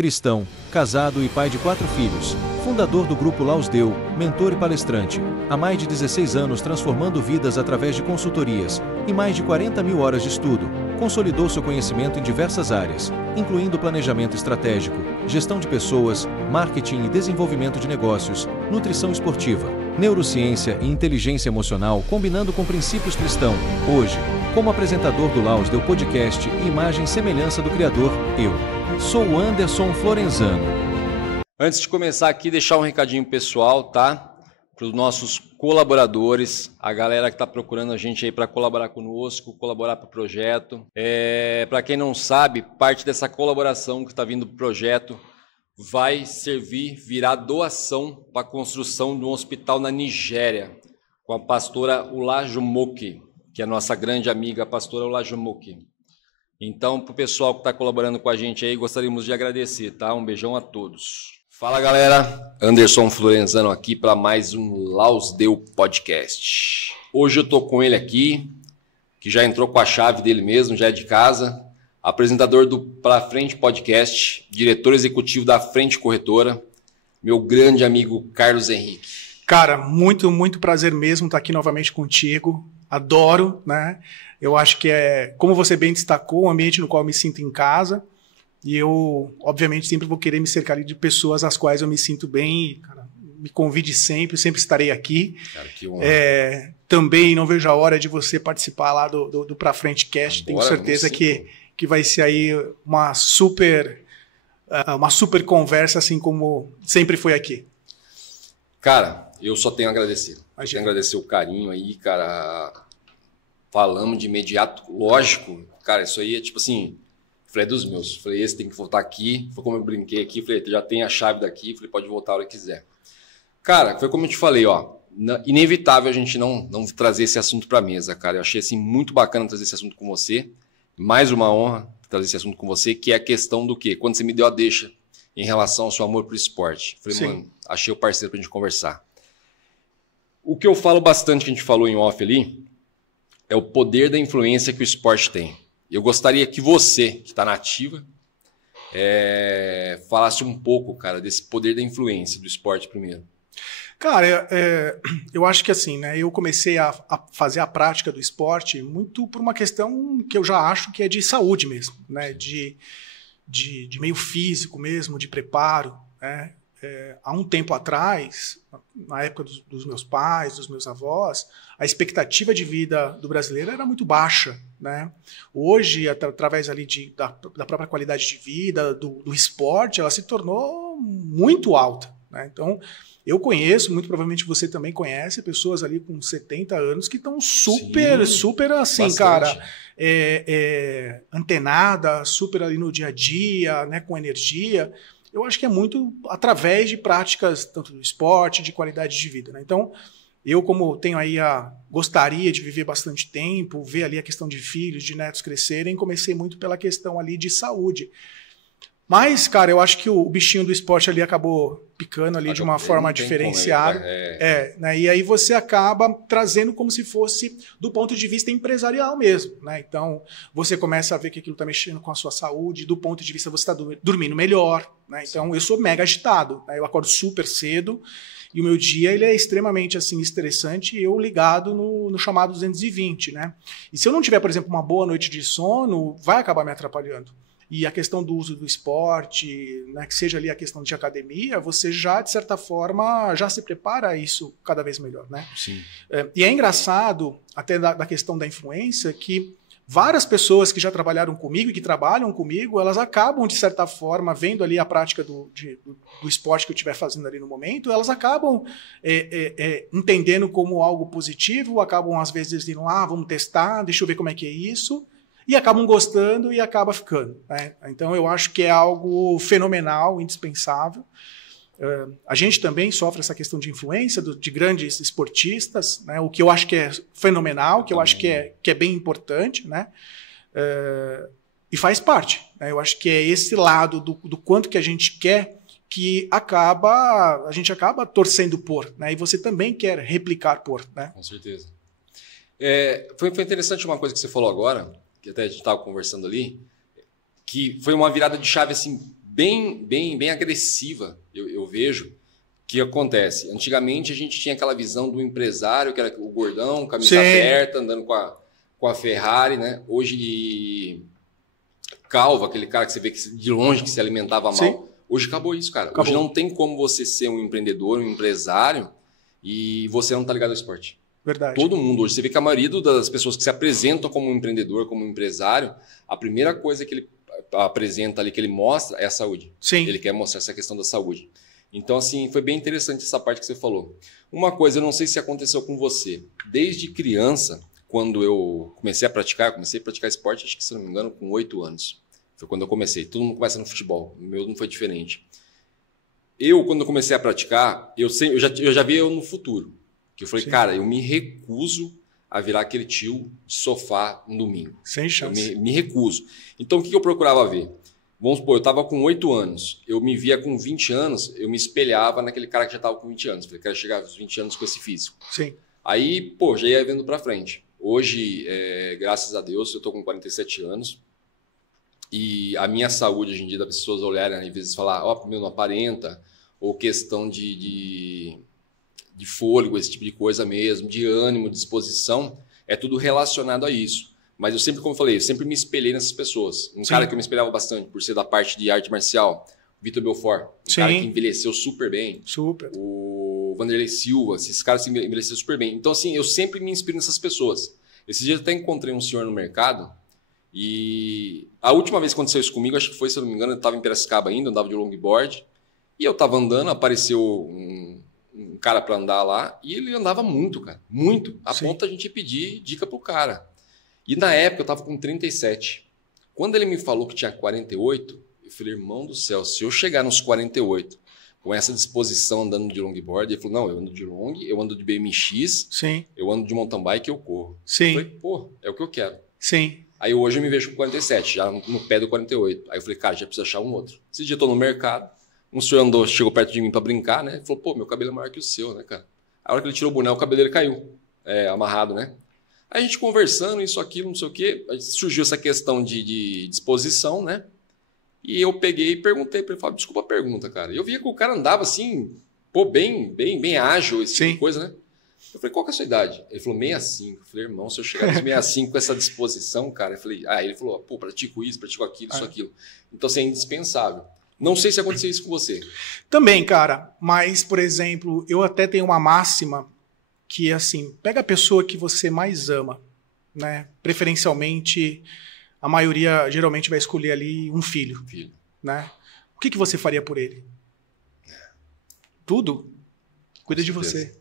cristão, casado e pai de 4 filhos, fundador do Grupo Laus Deu, mentor e palestrante, há mais de 16 anos transformando vidas através de consultorias e mais de 40 mil horas de estudo, consolidou seu conhecimento em diversas áreas, incluindo planejamento estratégico, gestão de pessoas, marketing e desenvolvimento de negócios, nutrição esportiva, neurociência e inteligência emocional combinando com princípios cristãos. Hoje, como apresentador do Laus Deu Podcast e imagem e semelhança do Criador, eu sou o Anderson Florenzano. Antes de começar aqui, deixar um recadinho pessoal, tá? Para os nossos colaboradores, a galera que está procurando a gente aí para colaborar conosco, colaborar para o projeto. Para quem não sabe, parte dessa colaboração que está vindo para o projeto vai virar doação para a construção de um hospital na Nigéria, com a pastora Olajumoke, que é a nossa grande amiga, a pastora Olajumoke. Então, para o pessoal que está colaborando com a gente aí, gostaríamos de agradecer, tá? Um beijão a todos. Fala, galera. Anderson Florenzano aqui para mais um Laus Deu Podcast. Hoje eu tô com ele aqui, que já entrou com a chave dele mesmo, já é de casa, apresentador do Pra Frente Podcast, diretor executivo da Frente Corretora, meu grande amigo Carlos Henrique. Cara, muito, muito prazer mesmo estar aqui novamente contigo. Adoro, né? Eu acho que como você bem destacou, um ambiente no qual eu me sinto em casa. E eu, obviamente, sempre vou querer me cercar ali de pessoas às quais eu me sinto bem. E, cara, me convide sempre estarei aqui. Cara, que honra. Também não vejo a hora de você participar lá do Pra Frente Cast. Tenho certeza que vai ser aí uma super conversa, assim como sempre foi aqui. Cara, eu só tenho a agradecer. Eu tenho a agradecer o carinho aí, cara. Falamos de imediato, lógico. Cara, isso aí é tipo assim, falei, é dos meus. Falei, esse tem que voltar aqui. Foi como eu brinquei aqui, falei, já tem a chave daqui. Falei, pode voltar a hora que quiser. Cara, foi como eu te falei, ó. Inevitável a gente não trazer esse assunto pra mesa, cara. Eu achei assim muito bacana trazer esse assunto com você. Mais uma honra trazer esse assunto com você, que é a questão do quê? Quando você me deu a deixa em relação ao seu amor pro esporte. Falei, sim, mano, achei o parceiro pra gente conversar. O que eu falo bastante, que a gente falou em off ali, é o poder da influência que o esporte tem. Eu gostaria que você, que está na ativa, falasse um pouco, cara, desse poder da influência do esporte primeiro. Cara, eu acho que assim, né? Eu comecei a fazer a prática do esporte muito por uma questão que eu já acho que é de saúde mesmo, né? De meio físico mesmo, de preparo, né? Há um tempo atrás, na época dos meus pais, dos meus avós, a expectativa de vida do brasileiro era muito baixa, né? Hoje, através ali da própria qualidade de vida, do esporte, ela se tornou muito alta, né? Então, eu conheço, muito provavelmente você também conhece, pessoas ali com 70 anos que estão super assim, bastante, cara, antenada, super ali no dia a dia, né, com energia. Eu acho que é muito através de práticas, tanto do esporte, de qualidade de vida, né? Então, eu como tenho aí gostaria de viver bastante tempo, ver ali a questão de filhos, de netos crescerem, comecei muito pela questão ali de saúde. Mas, cara, eu acho que o bichinho do esporte ali acabou picando ali de uma forma diferenciada. Né? E aí você acaba trazendo como se fosse do ponto de vista empresarial mesmo, né? Então, você começa a ver que aquilo está mexendo com a sua saúde, do ponto de vista você está dormindo melhor, né? Então, eu sou mega agitado, né? Eu acordo super cedo e o meu dia ele é extremamente assim, estressante e eu ligado no chamado 220, né? E se eu não tiver, por exemplo, uma boa noite de sono, vai acabar me atrapalhando. E a questão do uso do esporte, né, que seja ali a questão de academia, você já, de certa forma, já se prepara a isso cada vez melhor, né? Sim. E é engraçado, até da questão da influência, que várias pessoas que já trabalharam comigo e que trabalham comigo, elas acabam, de certa forma, vendo ali a prática do esporte que eu estiver fazendo ali no momento, elas acabam entendendo como algo positivo, acabam, às vezes, indo lá, vamos testar, deixa eu ver como é que é isso, e acabam gostando e acaba ficando, né? Então, eu acho que é algo fenomenal, indispensável. A gente também sofre essa questão de influência de grandes esportistas, né? O que eu acho que é fenomenal, que eu acho que é bem importante, né? E faz parte, né? Eu acho que é esse lado do quanto que a gente quer que a gente acaba torcendo por, né? E você também quer replicar por, né? Com certeza. Foi interessante uma coisa que você falou agora, que até a gente estava conversando ali, que foi uma virada de chave assim, bem agressiva, eu vejo. O que acontece? Antigamente a gente tinha aquela visão do empresário, que era o gordão, camisa aberta, andando com a Ferrari, né? Hoje, calvo, aquele cara que você vê que de longe que se alimentava mal. Sim. Hoje acabou isso, cara. Acabou. Hoje não tem como você ser um empreendedor, um empresário e você não tá ligado ao esporte. Verdade. Todo mundo hoje. Você vê que a maioria das pessoas que se apresentam como um empreendedor, como um empresário, a primeira coisa que ele apresenta ali, que ele mostra, é a saúde. Sim. Ele quer mostrar essa questão da saúde. Então, assim, foi bem interessante essa parte que você falou. Uma coisa, eu não sei se aconteceu com você. Desde criança, quando eu comecei a praticar esporte, acho que, se não me engano, com 8 anos. Foi quando eu comecei. Todo mundo começa no futebol. O meu não foi diferente. Quando eu comecei a praticar, eu já via eu no futuro. Que eu falei, sim, cara, eu me recuso a virar aquele tio de sofá no domingo. Sem chance. Eu me recuso. Então, o que eu procurava ver? Vamos supor, eu estava com 8 anos, eu me via com 20 anos, eu me espelhava naquele cara que já estava com 20 anos. Falei, quero chegar aos 20 anos com esse físico. Sim. Aí, já ia vendo para frente. Hoje, graças a Deus, eu estou com 47 anos e a minha saúde hoje em dia, das pessoas olharem, às vezes falar, meu, não aparenta, ou questão de fôlego, esse tipo de coisa mesmo, de ânimo, disposição, é tudo relacionado a isso. Mas eu sempre, como eu falei, eu sempre me espelhei nessas pessoas. Um cara que eu me espelhava bastante, por ser da parte de arte marcial, o Vitor Belfort, cara que envelheceu super bem. Super. O Vanderlei Silva, esses caras envelheceram super bem. Então, assim, eu sempre me inspiro nessas pessoas. Esses dias eu até encontrei um senhor no mercado e a última vez que aconteceu isso comigo, acho que foi, se eu não me engano, eu estava em Piracicaba ainda, andava de longboard e eu estava andando, apareceu um cara para andar lá e ele andava muito, cara, muito. A ponto a gente pedir dica pro cara. E na época eu estava com 37. Quando ele me falou que tinha 48, eu falei, irmão do céu, se eu chegar nos 48 com essa disposição andando de longboard, ele falou, não, eu ando de long, eu ando de BMX, sim, eu ando de mountain bike e eu corro. Sim. Eu falei, é o que eu quero. Sim. Aí hoje eu me vejo com 47, já no pé do 48. Aí eu falei, cara, já preciso achar um outro. Esse dia eu tô no mercado, um senhor chegou perto de mim para brincar, né? Ele falou, meu cabelo é maior que o seu, né, cara? A hora que ele tirou o boné, o cabelo dele caiu, amarrado, né? Aí a gente conversando, isso, aquilo, não sei o quê, surgiu essa questão de disposição, né? E eu peguei e perguntei para ele, falei, desculpa a pergunta, cara. Eu via que o cara andava assim, bem ágil, esse tipo de coisa, né? Eu falei, qual que é a sua idade? Ele falou, 65. Eu falei, irmão, se eu chegar nos 65 com essa disposição, cara, eu falei, ele falou, pratico isso, pratico aquilo, isso, aquilo. Então, assim, é indispensável. Não sei se aconteceu isso com você. Também, cara, mas, por exemplo, eu até tenho uma máxima que, assim, pega a pessoa que você mais ama, né? Preferencialmente, a maioria geralmente vai escolher ali um filho. Né? O que você faria por ele? Tudo. Cuida de você.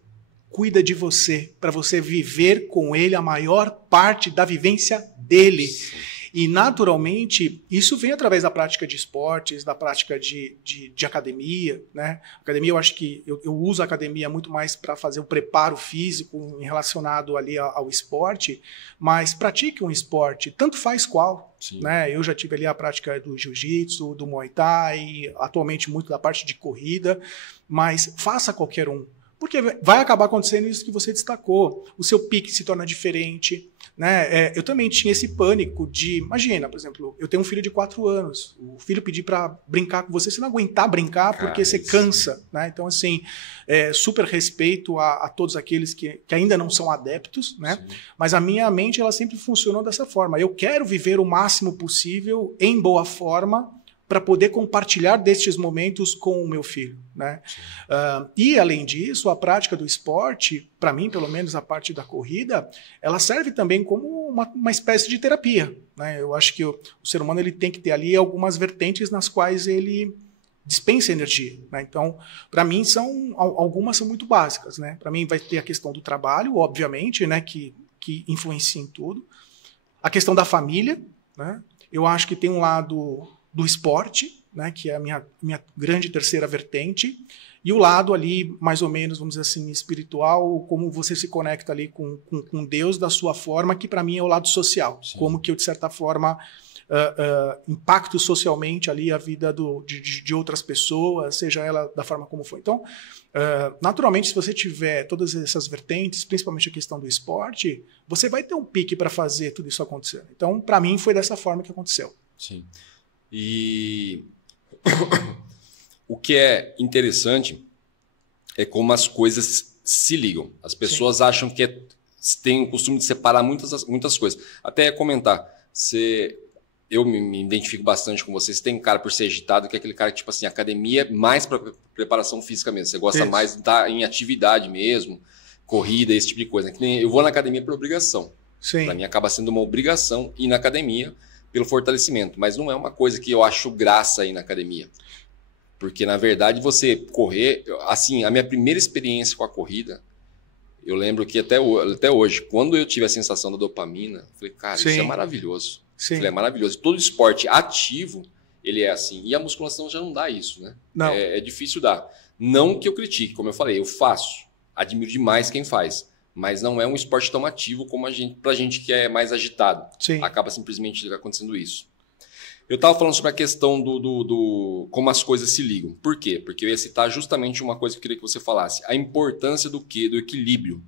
Cuida de você, para você viver com ele a maior parte da vivência dele. Sim. E, naturalmente, isso vem através da prática de esportes, da prática de academia, né? Academia, eu acho que eu uso a academia muito mais para fazer o preparo físico relacionado ali ao esporte, mas pratique um esporte, tanto faz qual. Né? Eu já tive ali a prática do jiu-jitsu, do muay thai, atualmente muito da parte de corrida, mas faça qualquer um. Porque vai acabar acontecendo isso que você destacou. O seu pique se torna diferente. Né? Eu também tinha esse pânico de... Imagina, por exemplo, eu tenho um filho de 4 anos. O filho pedir para brincar com você, você não aguentar brincar porque você cansa. Né? Então, assim, super respeito a todos aqueles que ainda não são adeptos. Né? Mas a minha mente ela sempre funcionou dessa forma. Eu quero viver o máximo possível, em boa forma, para poder compartilhar destes momentos com o meu filho. Né? E, além disso, a prática do esporte, para mim, pelo menos a parte da corrida, ela serve também como uma espécie de terapia. Né? Eu acho que o ser humano ele tem que ter ali algumas vertentes nas quais ele dispensa energia. Né? Então, para mim, algumas são muito básicas. Né? Para mim, vai ter a questão do trabalho, obviamente, né? que influencia em tudo. A questão da família. Né? Eu acho que tem um lado do esporte, né, que é a minha grande terceira vertente, e o lado ali, mais ou menos, vamos dizer assim, espiritual, como você se conecta ali com Deus da sua forma, que para mim é o lado social. Sim. Como que eu, de certa forma, impacto socialmente ali a vida de outras pessoas, seja ela da forma como for. Então, naturalmente, se você tiver todas essas vertentes, principalmente a questão do esporte, você vai ter um pique para fazer tudo isso acontecer. Então, para mim, foi dessa forma que aconteceu. Sim. E O que é interessante é como as coisas se ligam. As pessoas acham que tem o costume de separar muitas coisas. Até ia comentar, eu me identifico bastante com você. Você tem um cara por ser agitado, que é aquele cara que, tipo assim, academia é mais para preparação física mesmo. Você gosta mais de estar em atividade mesmo, corrida, esse tipo de coisa. Eu vou na academia por obrigação. Para mim acaba sendo uma obrigação ir na academia pelo fortalecimento. Mas não é uma coisa que eu acho graça ir na academia. Porque, na verdade, você correr... Assim, a minha primeira experiência com a corrida, eu lembro que até hoje, quando eu tive a sensação da dopamina, eu falei, cara, isso é maravilhoso. Falei, é maravilhoso. Todo esporte ativo, ele é assim. E a musculação já não dá isso, né? Não. É difícil dar. Não que eu critique, como eu falei, eu faço. Admiro demais quem faz. Mas não é um esporte tão ativo como pra gente que é mais agitado. Acaba simplesmente acontecendo isso. Eu estava falando sobre a questão do como as coisas se ligam. Por quê? Porque eu ia citar justamente uma coisa que eu queria que você falasse. A importância do quê? Do equilíbrio.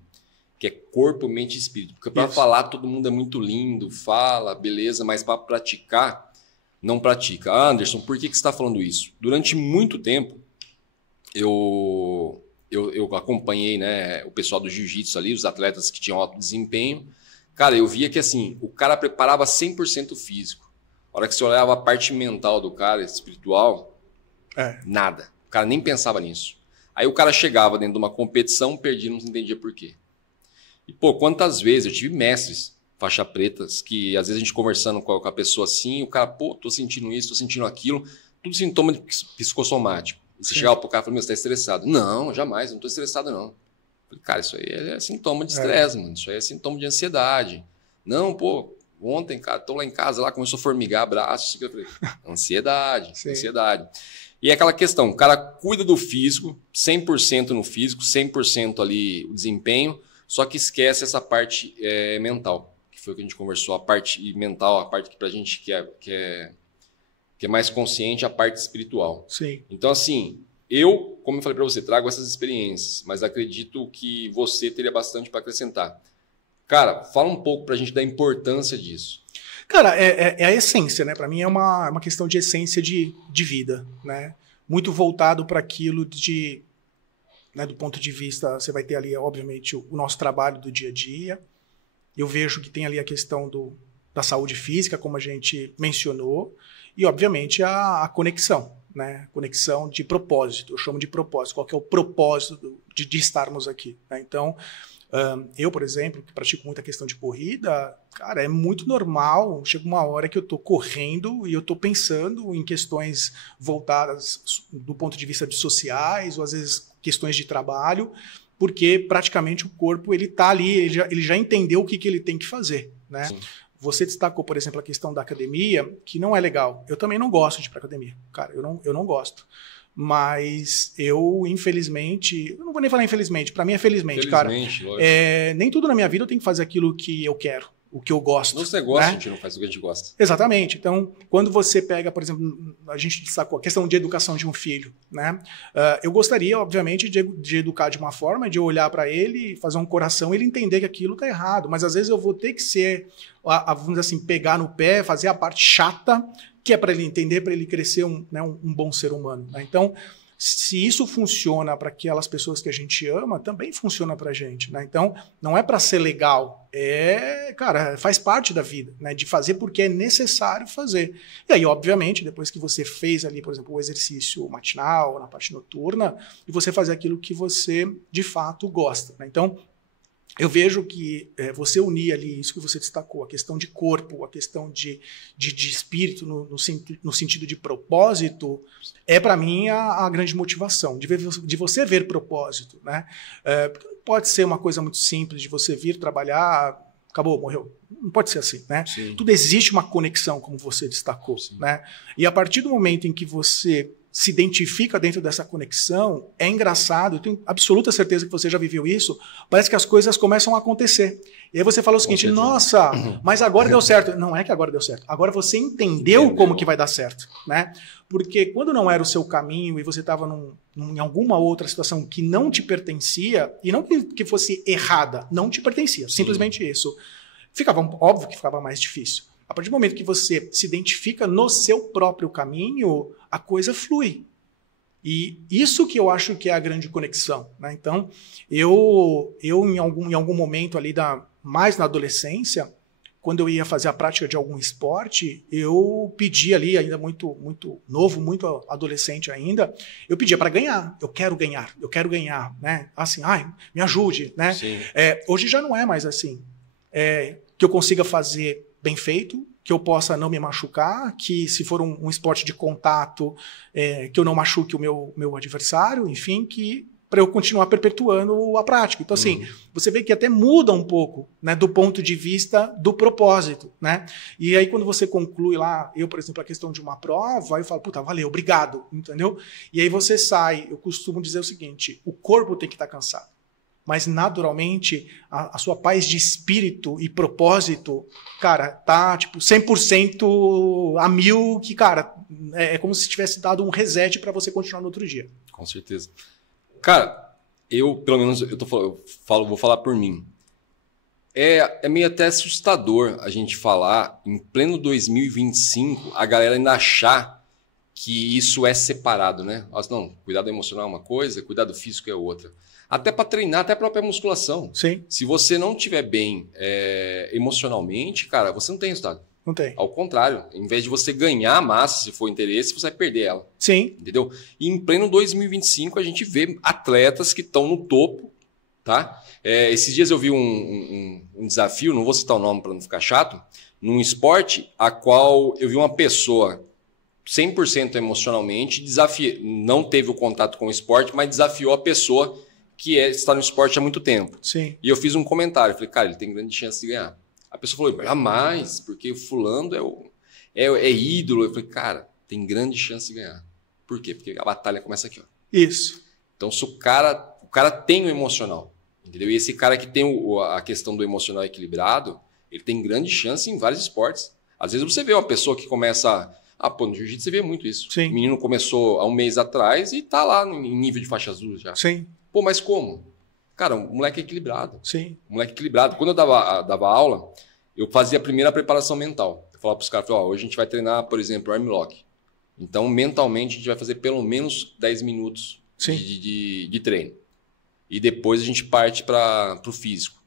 Que é corpo, mente e espírito. Porque para falar todo mundo é muito lindo, fala, beleza, mas para praticar, não pratica. Anderson, por que você está falando isso? Durante muito tempo, eu acompanhei, né, o pessoal do jiu-jitsu ali, os atletas que tinham alto desempenho. Cara, eu via que assim, o cara preparava 100% físico. A hora que você olhava a parte mental do cara, espiritual, nada. O cara nem pensava nisso. Aí o cara chegava dentro de uma competição, perdia, não entendia por quê. E, pô, quantas vezes eu tive mestres, faixa pretas, que às vezes a gente conversando com a pessoa assim, o cara, pô, tô sentindo isso, tô sentindo aquilo, tudo sintoma psicossomático. E você chegava pro cara e falava, meu, você tá estressado. Não, jamais, não tô estressado, não. Eu falei, cara, isso aí é sintoma de estresse, mano. Isso aí é sintoma de ansiedade. Não, pô, ontem, cara, tô lá em casa, lá começou a formigar braço. Eu falei, ansiedade, ansiedade. E é aquela questão, o cara cuida do físico, 100% no físico, 100% ali o desempenho, só que esquece essa parte mental, que foi o que a gente conversou, a parte mental, a parte que pra gente que é mais consciente, a parte espiritual. Então, assim, como eu falei para você, trago essas experiências, mas acredito que você teria bastante para acrescentar. Cara, fala um pouco pra gente da importância disso. Cara, é a essência, né? Para mim é uma questão de essência de vida, né? Muito voltado para aquilo de... Né, do ponto de vista, você vai ter ali, obviamente, o nosso trabalho do dia a dia. Eu vejo que tem ali a questão da saúde física, como a gente mencionou, e, obviamente, a conexão, né? Conexão de propósito, eu chamo de propósito. Qual que é o propósito de estarmos aqui, né? Então, eu, por exemplo, que pratico muita questão de corrida, cara, é muito normal, chega uma hora que eu tô correndo e eu tô pensando em questões voltadas do ponto de vista de sociais, ou às vezes questões de trabalho, porque praticamente o corpo ele tá ali, ele já entendeu o que ele tem que fazer, né? Sim. Você destacou, por exemplo, a questão da academia, que não é legal. Eu também não gosto de ir pra academia, cara, eu não gosto. Mas eu, infelizmente, eu não vou nem falar infelizmente, para mim é felizmente, cara. Nem tudo na minha vida eu tenho que fazer aquilo que eu quero, o que eu gosto. Nos negócios, né? A gente não faz o que a gente gosta. Exatamente. Então, quando você pega, por exemplo, a gente destacou a questão de educação de um filho, né? Eu gostaria, obviamente, de educar de uma forma, de olhar para ele, fazer um coração, ele entender que aquilo tá errado. Mas às vezes eu vou ter que ser, vamos dizer assim, pegar no pé, fazer a parte chata, que é para ele entender, para ele crescer um bom ser humano, né? Então, se isso funciona para aquelas pessoas que a gente ama, também funciona para a gente, né? Então, não é para ser legal, cara, faz parte da vida, né? De fazer porque é necessário fazer. E aí, obviamente, depois que você fez ali, por exemplo, o exercício matinal, na parte noturna, e você fazer aquilo que você, de fato, gosta, né? Então, eu vejo que você unir ali isso que você destacou, a questão de corpo, a questão de espírito no sentido de propósito, para mim a grande motivação, de você ver propósito, né? Pode ser uma coisa muito simples de você vir trabalhar, acabou, morreu. Não pode ser assim, né? Sim. Tudo existe uma conexão, como você destacou, né? E a partir do momento em que você se identifica dentro dessa conexão, é engraçado, eu tenho absoluta certeza que você já viveu isso, parece que as coisas começam a acontecer. E aí você fala o seguinte, nossa, mas agora deu certo. Não é que agora deu certo, agora você entendeu como que vai dar certo, né? Porque quando não era o seu caminho e você estava em alguma outra situação que não te pertencia, e não que fosse errada, não te pertencia, simplesmente isso, óbvio que ficava mais difícil. A partir do momento que você se identifica no seu próprio caminho, a coisa flui. E isso que eu acho que é a grande conexão, né? Então, eu em algum momento ali, mais na adolescência, quando eu ia fazer a prática de algum esporte, eu pedia ali, ainda muito novo, muito adolescente ainda, eu pedia para ganhar. Eu quero ganhar, né? Assim, me ajude, né? Hoje já não é mais assim. Que eu consiga fazer bem feito, que eu possa não me machucar, que se for um esporte de contato, que eu não machuque o meu adversário, enfim, para eu continuar perpetuando a prática. Então, assim, você vê que até muda um pouco, né, do ponto de vista do propósito, né? E aí, quando você conclui lá, por exemplo, a questão de uma prova, eu falo, puta, valeu, obrigado, entendeu? E aí você sai, eu costumo dizer o seguinte, o corpo tem que estar cansado, mas naturalmente a sua paz de espírito e propósito, cara, tá tipo 100% a 1000, que, cara, é como se tivesse dado um reset para você continuar no outro dia. Com certeza. Cara, pelo menos, vou falar por mim. É meio até assustador a gente falar, em pleno 2025, a galera ainda achar que isso é separado, né? Não, cuidado emocional é uma coisa, cuidado físico é outra. Até para treinar, até a própria musculação. Sim. Se você não estiver bem emocionalmente, cara, você não tem resultado. Não tem. Ao contrário, em vez de você ganhar massa, se for interesse, você vai perder ela. Sim. Entendeu? E em pleno 2025, a gente vê atletas que estão no topo, tá? Esses dias eu vi um desafio, não vou citar o nome para não ficar chato, num esporte a qual eu vi uma pessoa 100% emocionalmente, não teve o contato com o esporte, mas desafiou a pessoa que está no esporte há muito tempo. Sim. E eu fiz um comentário, falei, cara, ele tem grande chance de ganhar. A pessoa falou, jamais, porque o fulano é ídolo. Eu falei, cara, tem grande chance de ganhar. Por quê? Porque a batalha começa aqui, ó. Isso. Então, se o cara tem o emocional, entendeu? E esse cara que tem a questão do emocional equilibrado, ele tem grande chance em vários esportes. Às vezes você vê uma pessoa que começa... no jiu-jitsu você vê muito isso. Sim. O menino começou há um mês atrás e tá lá em nível de faixa azul já. Sim. Pô, mas como? Cara, um moleque equilibrado. Sim. Um moleque equilibrado. Quando eu dava aula, eu fazia a primeira preparação mental. Eu falava para os caras, hoje a gente vai treinar, por exemplo, arm lock. Então, mentalmente, a gente vai fazer pelo menos 10 minutos de treino. E depois a gente parte para o físico.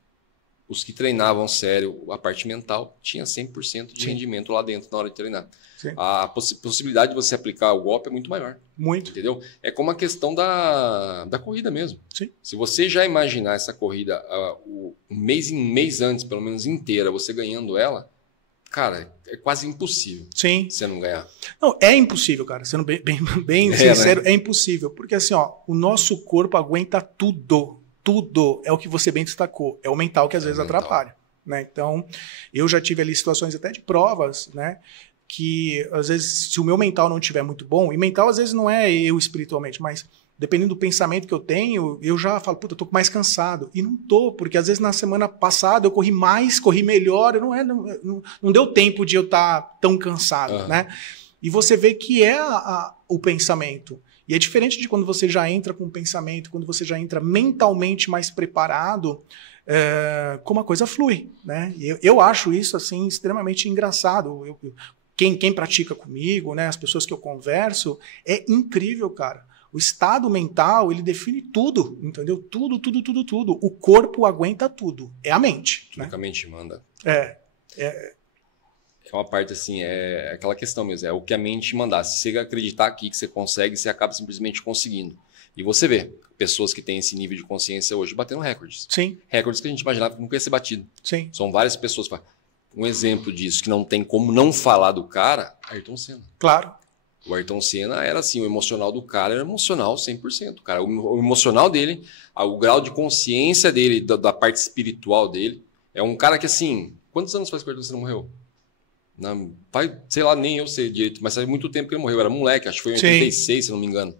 Os que treinavam sério, a parte mental, tinha 100% de rendimento lá dentro na hora de treinar. Sim. A possibilidade de você aplicar o golpe é muito maior. Muito. Entendeu? É como a questão da corrida mesmo. Sim. Se você já imaginar essa corrida um mês antes, pelo menos inteira, você ganhando ela, cara, é quase impossível. Sim. Você não ganhar. Não, é impossível, cara. Sendo bem sincero, né? É impossível. Porque assim, o nosso corpo aguenta tudo. Tudo é o que você bem destacou. É o mental que às vezes atrapalha. Né? Então, eu já tive ali situações até de provas, né? Que às vezes, se o meu mental não estiver muito bom, e mental às vezes não é eu espiritualmente, mas dependendo do pensamento que eu tenho, eu já falo, puta, eu tô mais cansado. E não tô, porque às vezes na semana passada eu corri mais, corri melhor, não deu tempo de eu estar tão cansado, né? E você vê que é o pensamento. E é diferente de quando você já entra com o pensamento, quando você já entra mentalmente mais preparado, como a coisa flui, né? E eu acho isso assim extremamente engraçado. Quem pratica comigo, né, as pessoas que eu converso, é incrível, cara. O estado mental, ele define tudo, entendeu? Tudo. O corpo aguenta tudo. É a mente. Tudo que a mente manda. É uma parte assim, é aquela questão mesmo, é o que a mente mandar. Se você acreditar aqui que você consegue, você acaba simplesmente conseguindo. E você vê pessoas que têm esse nível de consciência hoje batendo recordes. Sim. Recordes que a gente imaginava que nunca ia ser batido. Sim. São várias pessoas. Um exemplo disso, que não tem como não falar do cara, Ayrton Senna. Claro. O Ayrton Senna era assim, o emocional do cara era emocional 100%. Cara. O emocional dele, o grau de consciência dele, da parte espiritual dele, é um cara que assim, quantos anos faz que o Ayrton Senna morreu? Sei lá, nem eu sei direito, mas faz muito tempo que ele morreu. Era moleque, acho que foi em 86, se não me engano.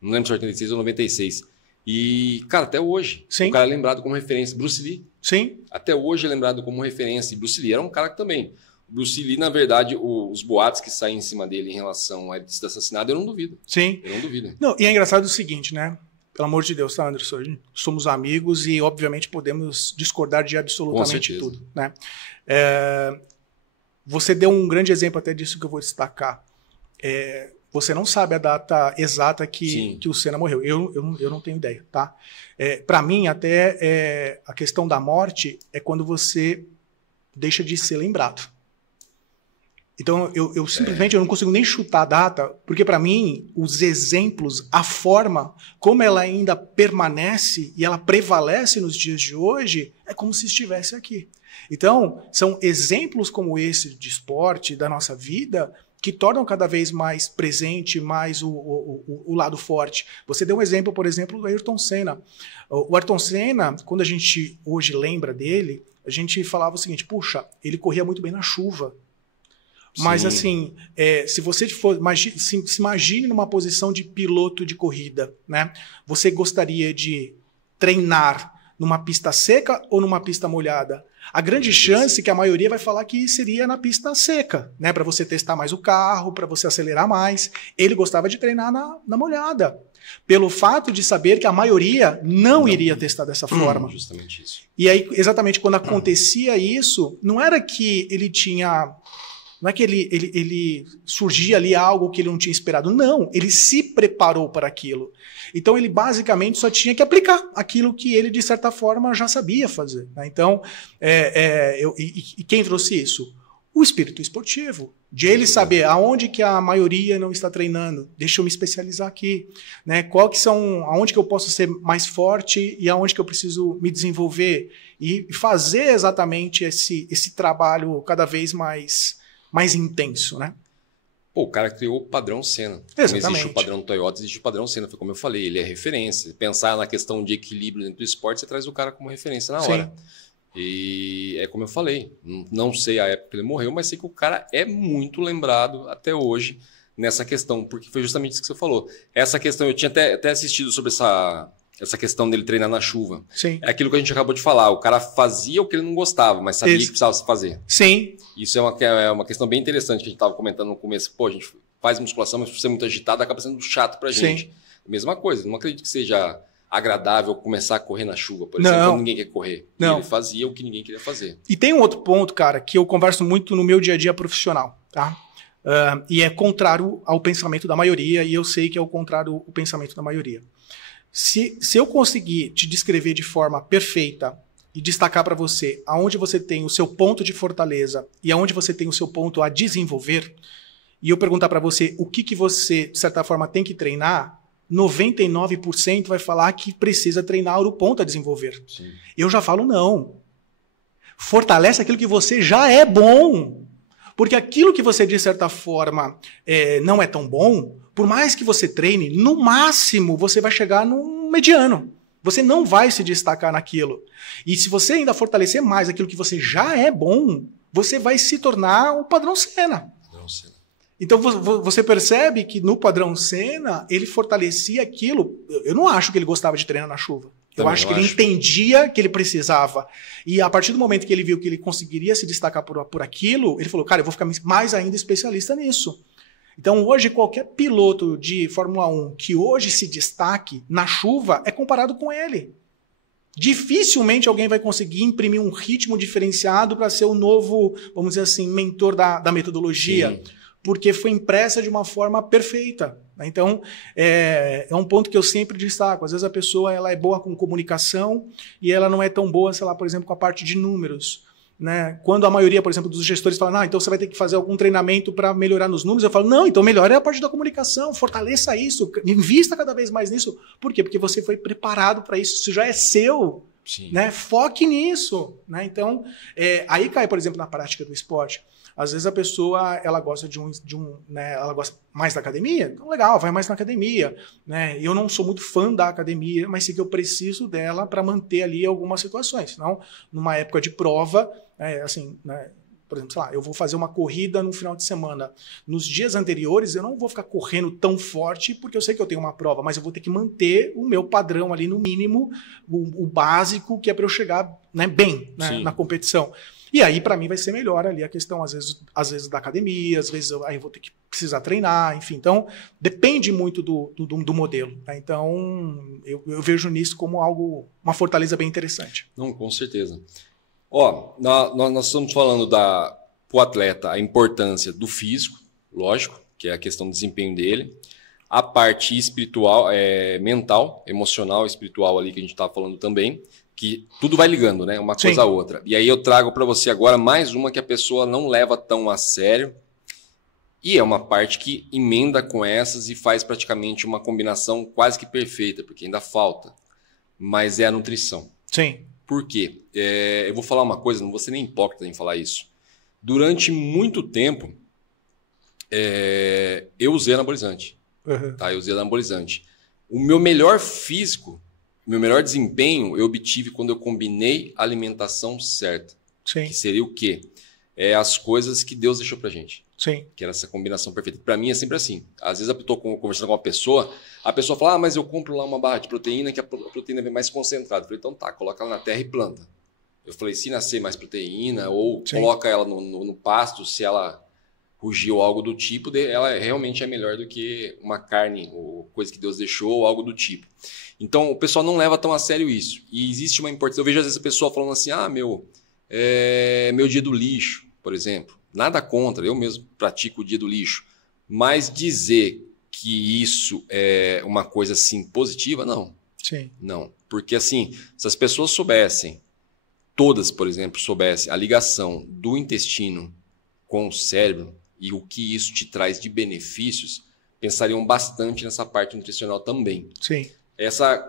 Não lembro se foi 86 ou 96. E, cara, até hoje, o cara é lembrado como referência. Bruce Lee. Sim. Até hoje é lembrado como referência. E Bruce Lee era um cara que também. Bruce Lee, na verdade, os boatos que saem em cima dele em relação a ele ter sido assassinado, eu não duvido. Sim. Eu não duvido. Não, e é engraçado o seguinte, né? Pelo amor de Deus, tá, Anderson? Somos amigos e, obviamente, podemos discordar de absolutamente tudo, né? Você deu um grande exemplo até disso que eu vou destacar. Você não sabe a data exata que o Senna morreu. Eu não tenho ideia, tá? Para mim, até a questão da morte é quando você deixa de ser lembrado. Então, eu simplesmente eu não consigo nem chutar a data, porque para mim, os exemplos, a forma como ela ainda permanece e ela prevalece nos dias de hoje, é como se estivesse aqui. Então, são exemplos como esse de esporte, da nossa vida, que tornam cada vez mais presente, mais o lado forte. Você deu um exemplo, por exemplo, do Ayrton Senna. O Ayrton Senna, quando a gente hoje lembra dele, a gente falava o seguinte, puxa, ele corria muito bem na chuva. Mas, assim, se você for, se imagine numa posição de piloto de corrida, né? Você gostaria de treinar numa pista seca ou numa pista molhada? A grande chance que a maioria vai falar que seria na pista seca, né? Para você testar mais o carro, para você acelerar mais. Ele gostava de treinar na molhada, pelo fato de saber que a maioria não iria testar dessa forma. Justamente isso. E aí, exatamente quando acontecia isso, não era que ele tinha... Não é que ele surgia ali algo que ele não tinha esperado. Não, ele se preparou para aquilo. Então, ele basicamente só tinha que aplicar aquilo que ele, de certa forma, já sabia fazer. Né? Então, e quem trouxe isso? O espírito esportivo. De ele saber aonde que a maioria não está treinando. Deixa eu me especializar aqui. Né? Aonde que eu posso ser mais forte e aonde que eu preciso me desenvolver. E fazer exatamente esse trabalho cada vez mais intenso, né? Pô, o cara criou o padrão Senna. Exatamente. Não existe o padrão Toyota, existe o padrão Senna. Foi como eu falei, ele é referência. Pensar na questão de equilíbrio dentro do esporte, você traz o cara como referência na hora. Sim. E é como eu falei, não sei a época que ele morreu, mas sei que o cara é muito lembrado até hoje nessa questão, porque foi justamente isso que você falou. Essa questão, eu tinha até assistido sobre essa questão dele treinar na chuva. Sim. É aquilo que a gente acabou de falar. O cara fazia o que ele não gostava, mas sabia que precisava fazer. Sim. Isso é uma questão bem interessante que a gente estava comentando no começo. Pô, a gente faz musculação, mas por ser muito agitado, acaba sendo chato pra gente. Sim. Mesma coisa. Não acredito que seja agradável começar a correr na chuva, por exemplo, quando ninguém quer correr. Não. Ele fazia o que ninguém queria fazer. E tem um outro ponto, cara, que eu converso muito no meu dia a dia profissional, tá? E é contrário ao pensamento da maioria, e eu sei que é o contrário ao pensamento da maioria. Se eu conseguir te descrever de forma perfeita e destacar para você aonde você tem o seu ponto de fortaleza e aonde você tem o seu ponto a desenvolver, e eu perguntar para você o que você, de certa forma, tem que treinar, 99% vai falar que precisa treinar o ponto a desenvolver. Sim. Eu já falo não. Fortalece aquilo que você já é bom. Porque aquilo que você, de certa forma, não é tão bom, por mais que você treine, no máximo você vai chegar num mediano. Você não vai se destacar naquilo. E se você ainda fortalecer mais aquilo que você já é bom, você vai se tornar um padrão Senna. Então você percebe que no padrão Senna, ele fortalecia aquilo. Eu não acho que ele gostava de treinar na chuva. Eu acho que ele entendia que ele precisava. E a partir do momento que ele viu que ele conseguiria se destacar por aquilo, ele falou, cara, eu vou ficar mais ainda especialista nisso. Então hoje qualquer piloto de Fórmula 1 que hoje se destaque na chuva é comparado com ele. Dificilmente alguém vai conseguir imprimir um ritmo diferenciado para ser o novo, vamos dizer assim, mentor da metodologia. Sim. Porque foi impressa de uma forma perfeita. Então, é um ponto que eu sempre destaco. Às vezes a pessoa ela é boa com comunicação e ela não é tão boa, sei lá, por exemplo, com a parte de números. Né? Quando a maioria, por exemplo, dos gestores fala, então você vai ter que fazer algum treinamento para melhorar nos números, eu falo, não, então melhore a parte da comunicação, fortaleça isso, invista cada vez mais nisso. Por quê? Porque você foi preparado para isso, isso já é seu. Né? Foque nisso. Né? Então, aí cai, por exemplo, na prática do esporte. Às vezes a pessoa ela gosta né, ela gosta mais da academia, então legal, vai mais na academia, né? Eu não sou muito fã da academia, mas sei que eu preciso dela para manter ali algumas situações. Senão, numa época de prova, assim, né, por exemplo, sei lá, eu vou fazer uma corrida no final de semana. Nos dias anteriores, eu não vou ficar correndo tão forte, porque eu sei que eu tenho uma prova, mas eu vou ter que manter o meu padrão ali no mínimo, o básico, que é para eu chegar, né, bem, né, na competição. E aí, para mim, vai ser melhor ali a questão, às vezes da academia, às vezes aí eu vou ter que precisar treinar, enfim. Então, depende muito do modelo. Né? Então, eu vejo nisso como uma fortaleza bem interessante. Não, com certeza. Ó, nós estamos falando da para o atleta a importância do físico, lógico, que é a questão do desempenho dele, a parte espiritual, mental, emocional, espiritual ali que a gente estava falando também, que tudo vai ligando, né? Uma coisa a outra. E aí eu trago para você agora mais uma que a pessoa não leva tão a sério, e é uma parte que emenda com essas e faz praticamente uma combinação quase que perfeita, porque ainda falta, mas é a nutrição. Sim. Por quê? Eu vou falar uma coisa, não vou ser nem hipócrita em falar isso. Durante muito tempo, eu usei anabolizante. Tá? Eu usei anabolizante. O meu melhor físico, meu melhor desempenho, eu obtive quando eu combinei a alimentação certa. Sim. Que seria o quê? As coisas que Deus deixou pra gente. Sim. Que era essa combinação perfeita. Para mim é sempre assim. Às vezes eu estou conversando com uma pessoa, a pessoa fala, mas eu compro lá uma barra de proteína que a proteína vem mais concentrada. Eu falei, então tá, coloca ela na terra e planta. Eu falei, se nascer mais proteína, ou coloca ela no pasto, se ela rugir ou algo do tipo, ela realmente é melhor do que uma carne, ou coisa que Deus deixou, ou algo do tipo. Então o pessoal não leva tão a sério isso. E existe uma importância. Eu vejo às vezes a pessoa falando assim, meu dia do lixo, por exemplo. Nada contra, eu mesmo pratico o dia do lixo. Mas dizer que isso é uma coisa assim positiva, não. Sim. Não. Porque assim, se as pessoas soubessem, todas, por exemplo, soubessem a ligação do intestino com o cérebro e o que isso te traz de benefícios, pensariam bastante nessa parte nutricional também. Sim.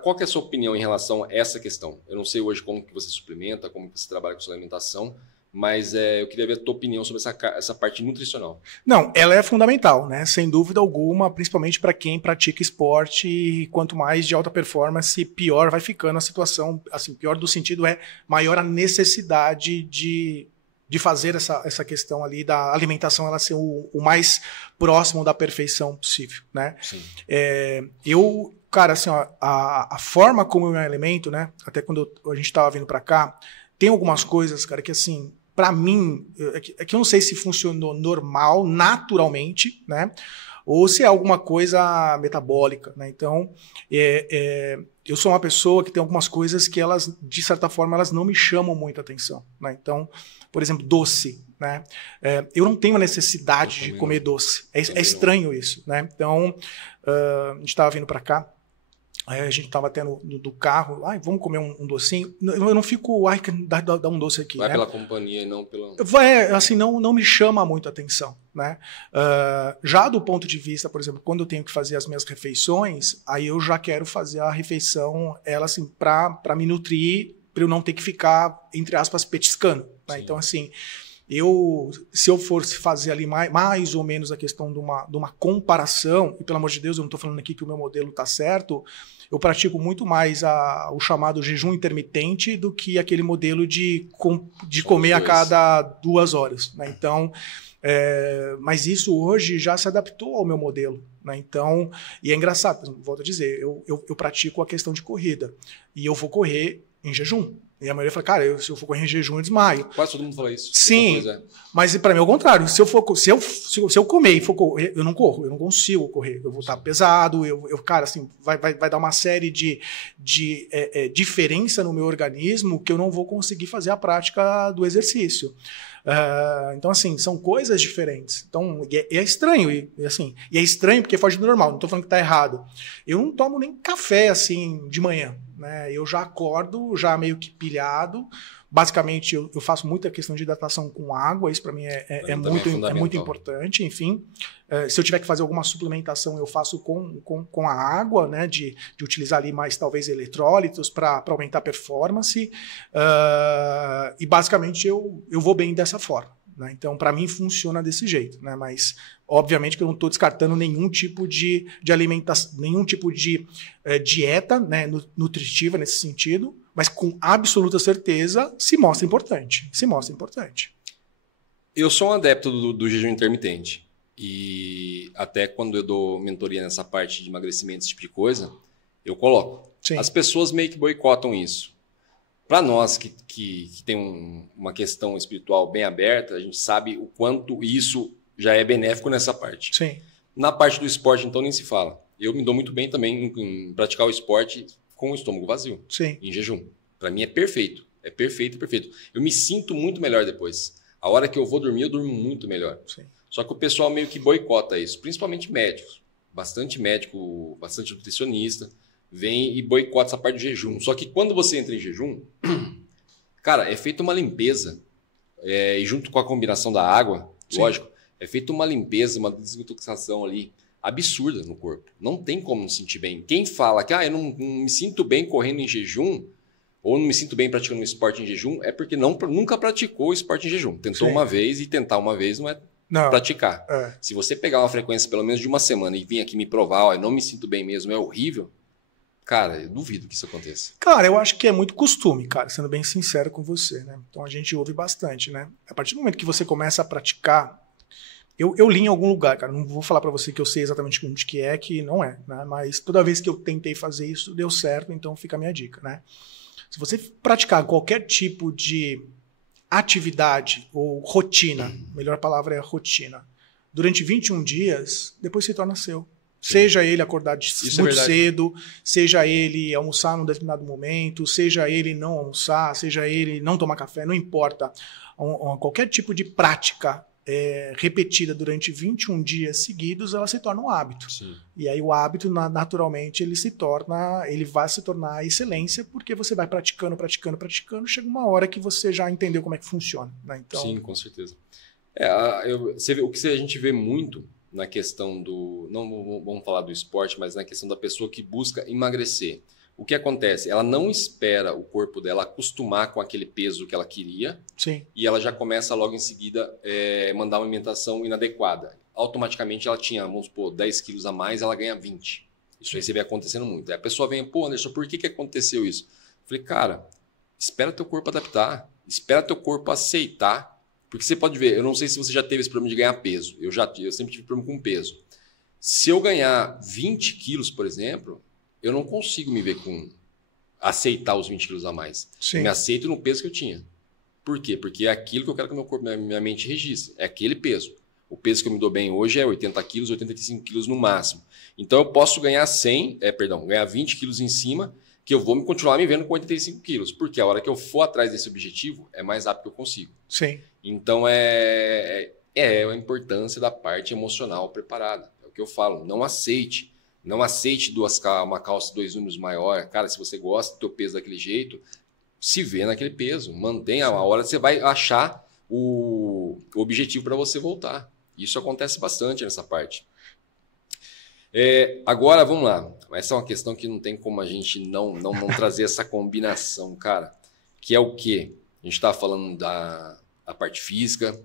Qual que é a sua opinião em relação a essa questão? Eu não sei hoje como que você suplementa, como que você trabalha com sua alimentação, mas eu queria ver a tua opinião sobre essa parte nutricional. Não, ela é fundamental, né? Sem dúvida alguma, principalmente para quem pratica esporte, e quanto mais de alta performance, pior vai ficando a situação. Assim, pior do sentido maior a necessidade de fazer essa questão ali da alimentação ela ser o mais próximo da perfeição possível, né? Sim. Cara, assim, ó, a forma como eu me alimento, né? Até quando a gente estava vindo para cá, tem algumas coisas, cara, que assim, para mim, é que eu não sei se funcionou normal, naturalmente, né? Ou se é alguma coisa metabólica, né? Então, eu sou uma pessoa que tem algumas coisas que elas, de certa forma, elas não me chamam muita atenção, né? Então, por exemplo, doce, né? Eu não tenho a necessidade de comer doce. É estranho isso, né? Então, a gente estava vindo para cá, aí a gente estava até do carro, vamos comer um docinho. Eu não fico, dá um doce aqui. Vai, né? Pela companhia e não pelo... Assim, não me chama muito a atenção, né? Já do ponto de vista, por exemplo, quando eu tenho que fazer as minhas refeições, aí eu já quero fazer a refeição, ela assim, para me nutrir, para eu não ter que ficar, entre aspas, petiscando. Né? Então, assim, se eu fosse fazer ali mais ou menos a questão de uma comparação, e pelo amor de Deus, eu não estou falando aqui que o meu modelo está certo, eu pratico muito mais o chamado jejum intermitente do que aquele modelo de comer a cada 2 horas. Né? Então, mas isso hoje já se adaptou ao meu modelo. Né? Então, e é engraçado, volto a dizer, eu pratico a questão de corrida, e eu vou correr em jejum. E a maioria fala, cara, se eu for correr em jejum, eu desmaio. Quase todo mundo fala isso. Sim, mas para mim é o contrário. Se eu comer e for correr, eu não corro, eu não consigo correr. Eu vou estar pesado, cara, assim, vai dar uma série de diferença no meu organismo que eu não vou conseguir fazer a prática do exercício. Então, assim, são coisas diferentes. Então, é estranho. E é estranho porque foge do normal. Não estou falando que está errado. Eu não tomo nem café, assim, de manhã. Né? Eu já acordo, já meio que pilhado. Basicamente, eu faço muita questão de hidratação com água. Isso, para mim, é muito importante. Enfim, se eu tiver que fazer alguma suplementação, eu faço com a água, né? De utilizar ali mais, talvez, eletrólitos para aumentar a performance. E, basicamente, eu vou bem dessa forma. Né? Então, para mim, funciona desse jeito. Né? Mas, obviamente, que eu não estou descartando nenhum tipo de alimentação, nenhum tipo de dieta, né? Nutritiva nesse sentido, mas com absoluta certeza se mostra importante. Eu sou um adepto do jejum intermitente. E até quando eu dou mentoria nessa parte de emagrecimento, esse tipo de coisa, eu coloco. Sim. As pessoas meio que boicotam isso. Para nós que tem uma questão espiritual bem aberta, a gente sabe o quanto isso já é benéfico nessa parte. Sim. Na parte do esporte, então, nem se fala. Eu me dou muito bem também em praticar o esporte com o estômago vazio. Sim. Em jejum. Para mim é perfeito. É perfeito. Eu me sinto muito melhor depois. A hora que eu vou dormir, eu durmo muito melhor. Sim. Só que o pessoal meio que boicota isso, principalmente médicos. Médico, bastante nutricionista, vem e boicota essa parte de jejum. Só que quando você entra em jejum, cara, é feita uma limpeza. E junto com a combinação da água, sim, lógico, é feita uma limpeza, uma desintoxicação ali absurda no corpo. Não tem como não sentir bem. Quem fala que eu não me sinto bem correndo em jejum, ou não me sinto bem praticando um esporte em jejum, é porque nunca praticou o esporte em jejum. Tentou uma vez e tentar uma vez não é praticar. Se você pegar uma frequência pelo menos de uma semana e vir aqui me provar, eu não me sinto bem mesmo, é horrível, cara, eu duvido que isso aconteça. Cara, eu acho que é muito costume, cara, sendo bem sincero com você, né? Então a gente ouve bastante, né? A partir do momento que você começa a praticar, eu li em algum lugar, cara, não vou falar pra você que eu sei exatamente onde que é, que não é, né? Mas toda vez que eu tentei fazer isso, deu certo, então fica a minha dica, né? Se você praticar qualquer tipo de atividade ou rotina, a melhor palavra é rotina, durante 21 dias, depois se torna seu. Sim. Seja ele acordar muito cedo, seja ele almoçar num determinado momento, seja ele não almoçar, seja ele não tomar café, não importa. Qualquer tipo de prática repetida durante 21 dias seguidos, ela se torna um hábito. Sim. E aí o hábito, naturalmente, ele vai se tornar a excelência, porque você vai praticando, chega uma hora que você já entendeu como é que funciona. Né? Então... Sim, com certeza. O que a gente vê muito na questão do... Não vamos falar do esporte, mas na questão da pessoa que busca emagrecer. O que acontece? Ela não espera o corpo dela acostumar com aquele peso que ela queria. Sim. E ela já começa logo em seguida mandar uma alimentação inadequada. Automaticamente ela tinha, vamos supor, 10 quilos a mais, ela ganha 20. Isso aí você vê acontecendo muito. Aí a pessoa vem, pô, Anderson, por que aconteceu isso? Eu falei, cara, espera teu corpo adaptar, espera teu corpo aceitar. Porque você pode ver, eu não sei se você já teve esse problema de ganhar peso. Eu sempre tive problema com peso. Se eu ganhar 20 quilos, por exemplo, eu não consigo me ver aceitar os 20 quilos a mais. Sim. Eu me aceito no peso que eu tinha. Por quê? Porque é aquilo que eu quero que meu corpo, minha mente registre. É aquele peso. O peso que eu me dou bem hoje é 80 quilos, 85 quilos no máximo. Então eu posso ganhar ganhar 20 quilos em cima, que eu vou continuar me vendo com 85 quilos. Porque a hora que eu for atrás desse objetivo, é mais rápido que eu consigo. Sim. Então é a importância da parte emocional preparada. É o que eu falo. Não aceite uma calça 2 números maior. Cara, se você gosta do teu peso daquele jeito, se vê naquele peso. Mantenha a hora, você vai achar o objetivo para você voltar. Isso acontece bastante nessa parte. Agora, vamos lá. Essa é uma questão que não tem como a gente não trazer essa combinação, cara. Que é o quê? A gente está falando da parte física,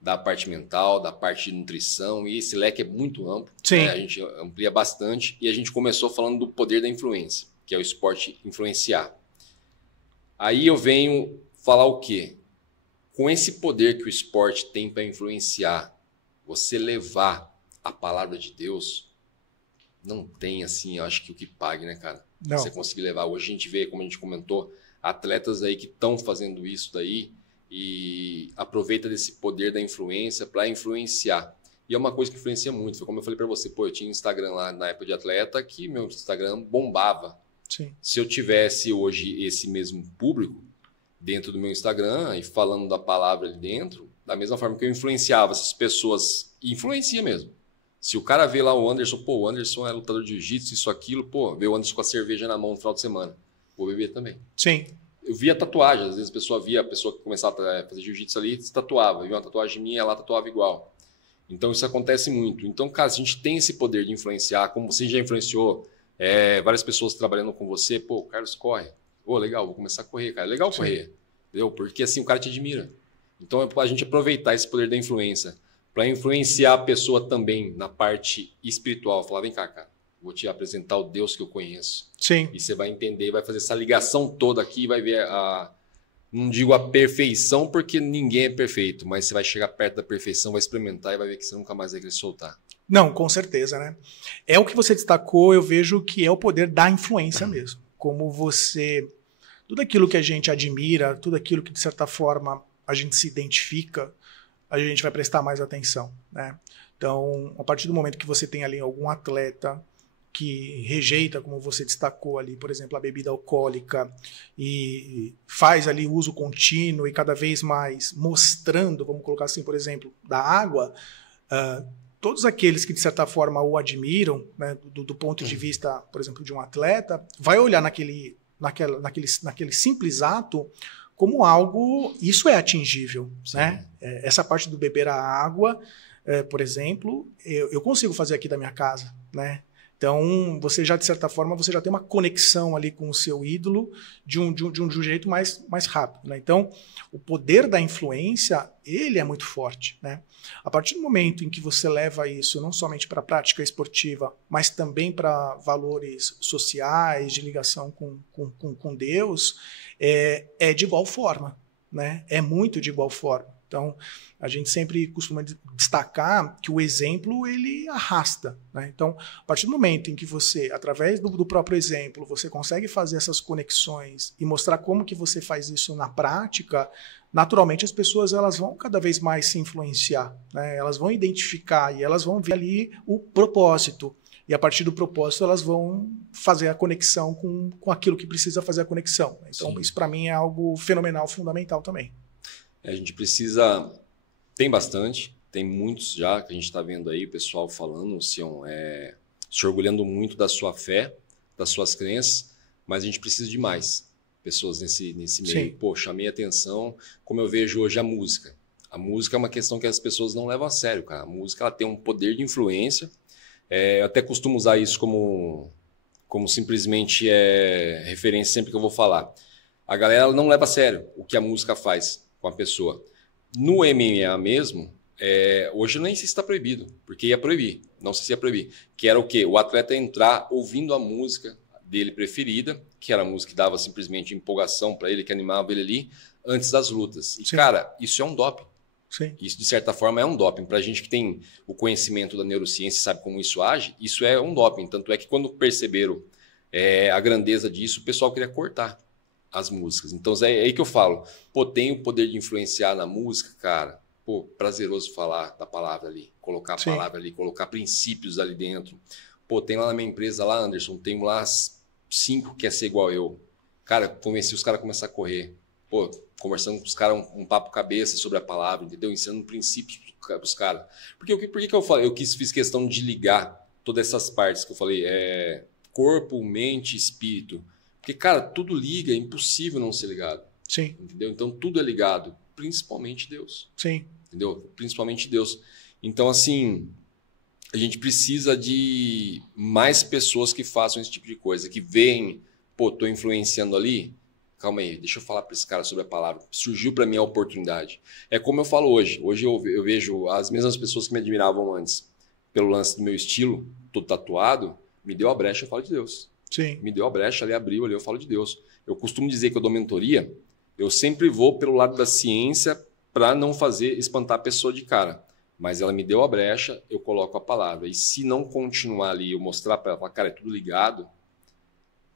da parte mental, da parte de nutrição, e esse leque é muito amplo. Sim. Né? A gente amplia bastante e a gente começou falando do poder da influência, que é o esporte influenciar. Aí eu venho falar o quê? Com esse poder que o esporte tem para influenciar, você levar a palavra de Deus, não tem assim, eu acho que o que pague, né, cara? Não. Você conseguir levar. Hoje a gente vê, como a gente comentou, atletas aí que estão fazendo isso daí, e aproveita desse poder da influência para influenciar. E é uma coisa que influencia muito. Foi como eu falei para você, eu tinha Instagram lá na época de atleta que meu Instagram bombava. Sim. Se eu tivesse hoje esse mesmo público dentro do meu Instagram e falando da palavra ali dentro, da mesma forma que eu influenciava essas pessoas, e influencia mesmo. Se o cara vê lá o Anderson, o Anderson é lutador de jiu-jitsu, isso, aquilo, vê o Anderson com a cerveja na mão no final de semana, vou beber também. Sim. Eu via tatuagem, às vezes a pessoa que começava a fazer jiu-jitsu ali se tatuava, via uma tatuagem minha, ela tatuava igual. Então isso acontece muito. Então, cara, se a gente tem esse poder de influenciar, como você já influenciou várias pessoas trabalhando com você, o Carlos corre. Legal, vou começar a correr, cara. É legal correr, entendeu? Porque assim o cara te admira. Então é pra gente aproveitar esse poder da influência para influenciar a pessoa também na parte espiritual. Falar, vem cá, cara. Vou te apresentar o Deus que eu conheço. Sim. E você vai entender, vai fazer essa ligação toda aqui, vai ver não digo a perfeição, porque ninguém é perfeito, mas você vai chegar perto da perfeição, vai experimentar e vai ver que você nunca mais vai querer soltar. Não, com certeza, né? É o que você destacou, eu vejo que é o poder da influência mesmo. Como tudo aquilo que a gente admira, tudo aquilo que de certa forma a gente se identifica, a gente vai prestar mais atenção, né? Então, a partir do momento que você tem ali algum atleta que rejeita, como você destacou ali, por exemplo, a bebida alcoólica e faz ali uso contínuo e cada vez mais mostrando, vamos colocar assim, por exemplo, da água, todos aqueles que de certa forma o admiram, né, do ponto de vista, por exemplo, de um atleta, vai olhar naquele simples ato como algo, isso é atingível, né? Essa parte do beber a água, por exemplo, eu consigo fazer aqui da minha casa, né? Então, você já, de certa forma, você já tem uma conexão ali com o seu ídolo de um jeito mais rápido, né? Então, o poder da influência, ele é muito forte, né? A partir do momento em que você leva isso não somente para a prática esportiva, mas também para valores sociais, de ligação com Deus, é de igual forma, né? É muito de igual forma. Então, a gente sempre costuma destacar que o exemplo, ele arrasta, né? Então, a partir do momento em que você, através do próprio exemplo, você consegue fazer essas conexões e mostrar como que você faz isso na prática, naturalmente as pessoas elas vão cada vez mais se influenciar, né? Elas vão identificar e elas vão ver ali o propósito. E a partir do propósito, elas vão fazer a conexão com aquilo que precisa fazer a conexão. Então, Sim. Isso para mim é algo fenomenal, fundamental também. A gente precisa... Tem bastante, tem muitos já que a gente está vendo aí, o pessoal falando, se orgulhando muito da sua fé, das suas crenças, mas a gente precisa de mais pessoas nesse meio. Sim. Pô, chamei a atenção, como eu vejo hoje a música. A música é uma questão que as pessoas não levam a sério, cara. A música ela tem um poder de influência. Eu até costumo usar isso como simplesmente referência sempre que eu vou falar. A galera ela não leva a sério o que a música faz com a pessoa. No MMA mesmo, hoje nem sei se está proibido, porque ia proibir, não sei se ia proibir. Que era o quê? O atleta entrar ouvindo a música dele preferida, que era a música que dava simplesmente empolgação para ele, que animava ele ali, antes das lutas. E, Sim. Cara, isso é um doping. Sim. Isso, de certa forma, é um doping. Para a gente que tem o conhecimento da neurociência e sabe como isso age, isso é um doping. Tanto é que quando perceberam a grandeza disso, o pessoal queria cortar as músicas. Então é aí que eu falo, pô, tem o poder de influenciar na música, cara, pô, prazeroso falar da palavra ali, colocar a Sim. palavra ali, colocar princípios ali dentro. Pô, tem lá na minha empresa lá, Anderson, tem lá 5 que quer ser igual eu. Cara, convenci os caras a começar a correr. Pô, conversando com os caras um papo cabeça sobre a palavra, entendeu? Ensinando princípios para os caras. Por que eu falei? Fiz questão de ligar todas essas partes que eu falei, corpo, mente, espírito. Porque, cara, tudo liga, é impossível não ser ligado. Sim. Entendeu? Então, tudo é ligado, principalmente Deus. Sim. Entendeu? Principalmente Deus. Então, assim, a gente precisa de mais pessoas que façam esse tipo de coisa, que veem, pô, tô influenciando ali, calma aí, deixa eu falar para esse cara sobre a palavra. Surgiu para mim a oportunidade. É como eu falo hoje. Hoje eu vejo as mesmas pessoas que me admiravam antes, pelo lance do meu estilo, todo tatuado, me deu a brecha, eu falo de Deus. Sim. Me deu a brecha, ali abriu, ali eu falo de Deus. Eu costumo dizer que eu dou mentoria, eu sempre vou pelo lado da ciência para não espantar a pessoa de cara. Mas ela me deu a brecha, eu coloco a palavra. E se não continuar ali, eu mostrar para ela, cara, é tudo ligado,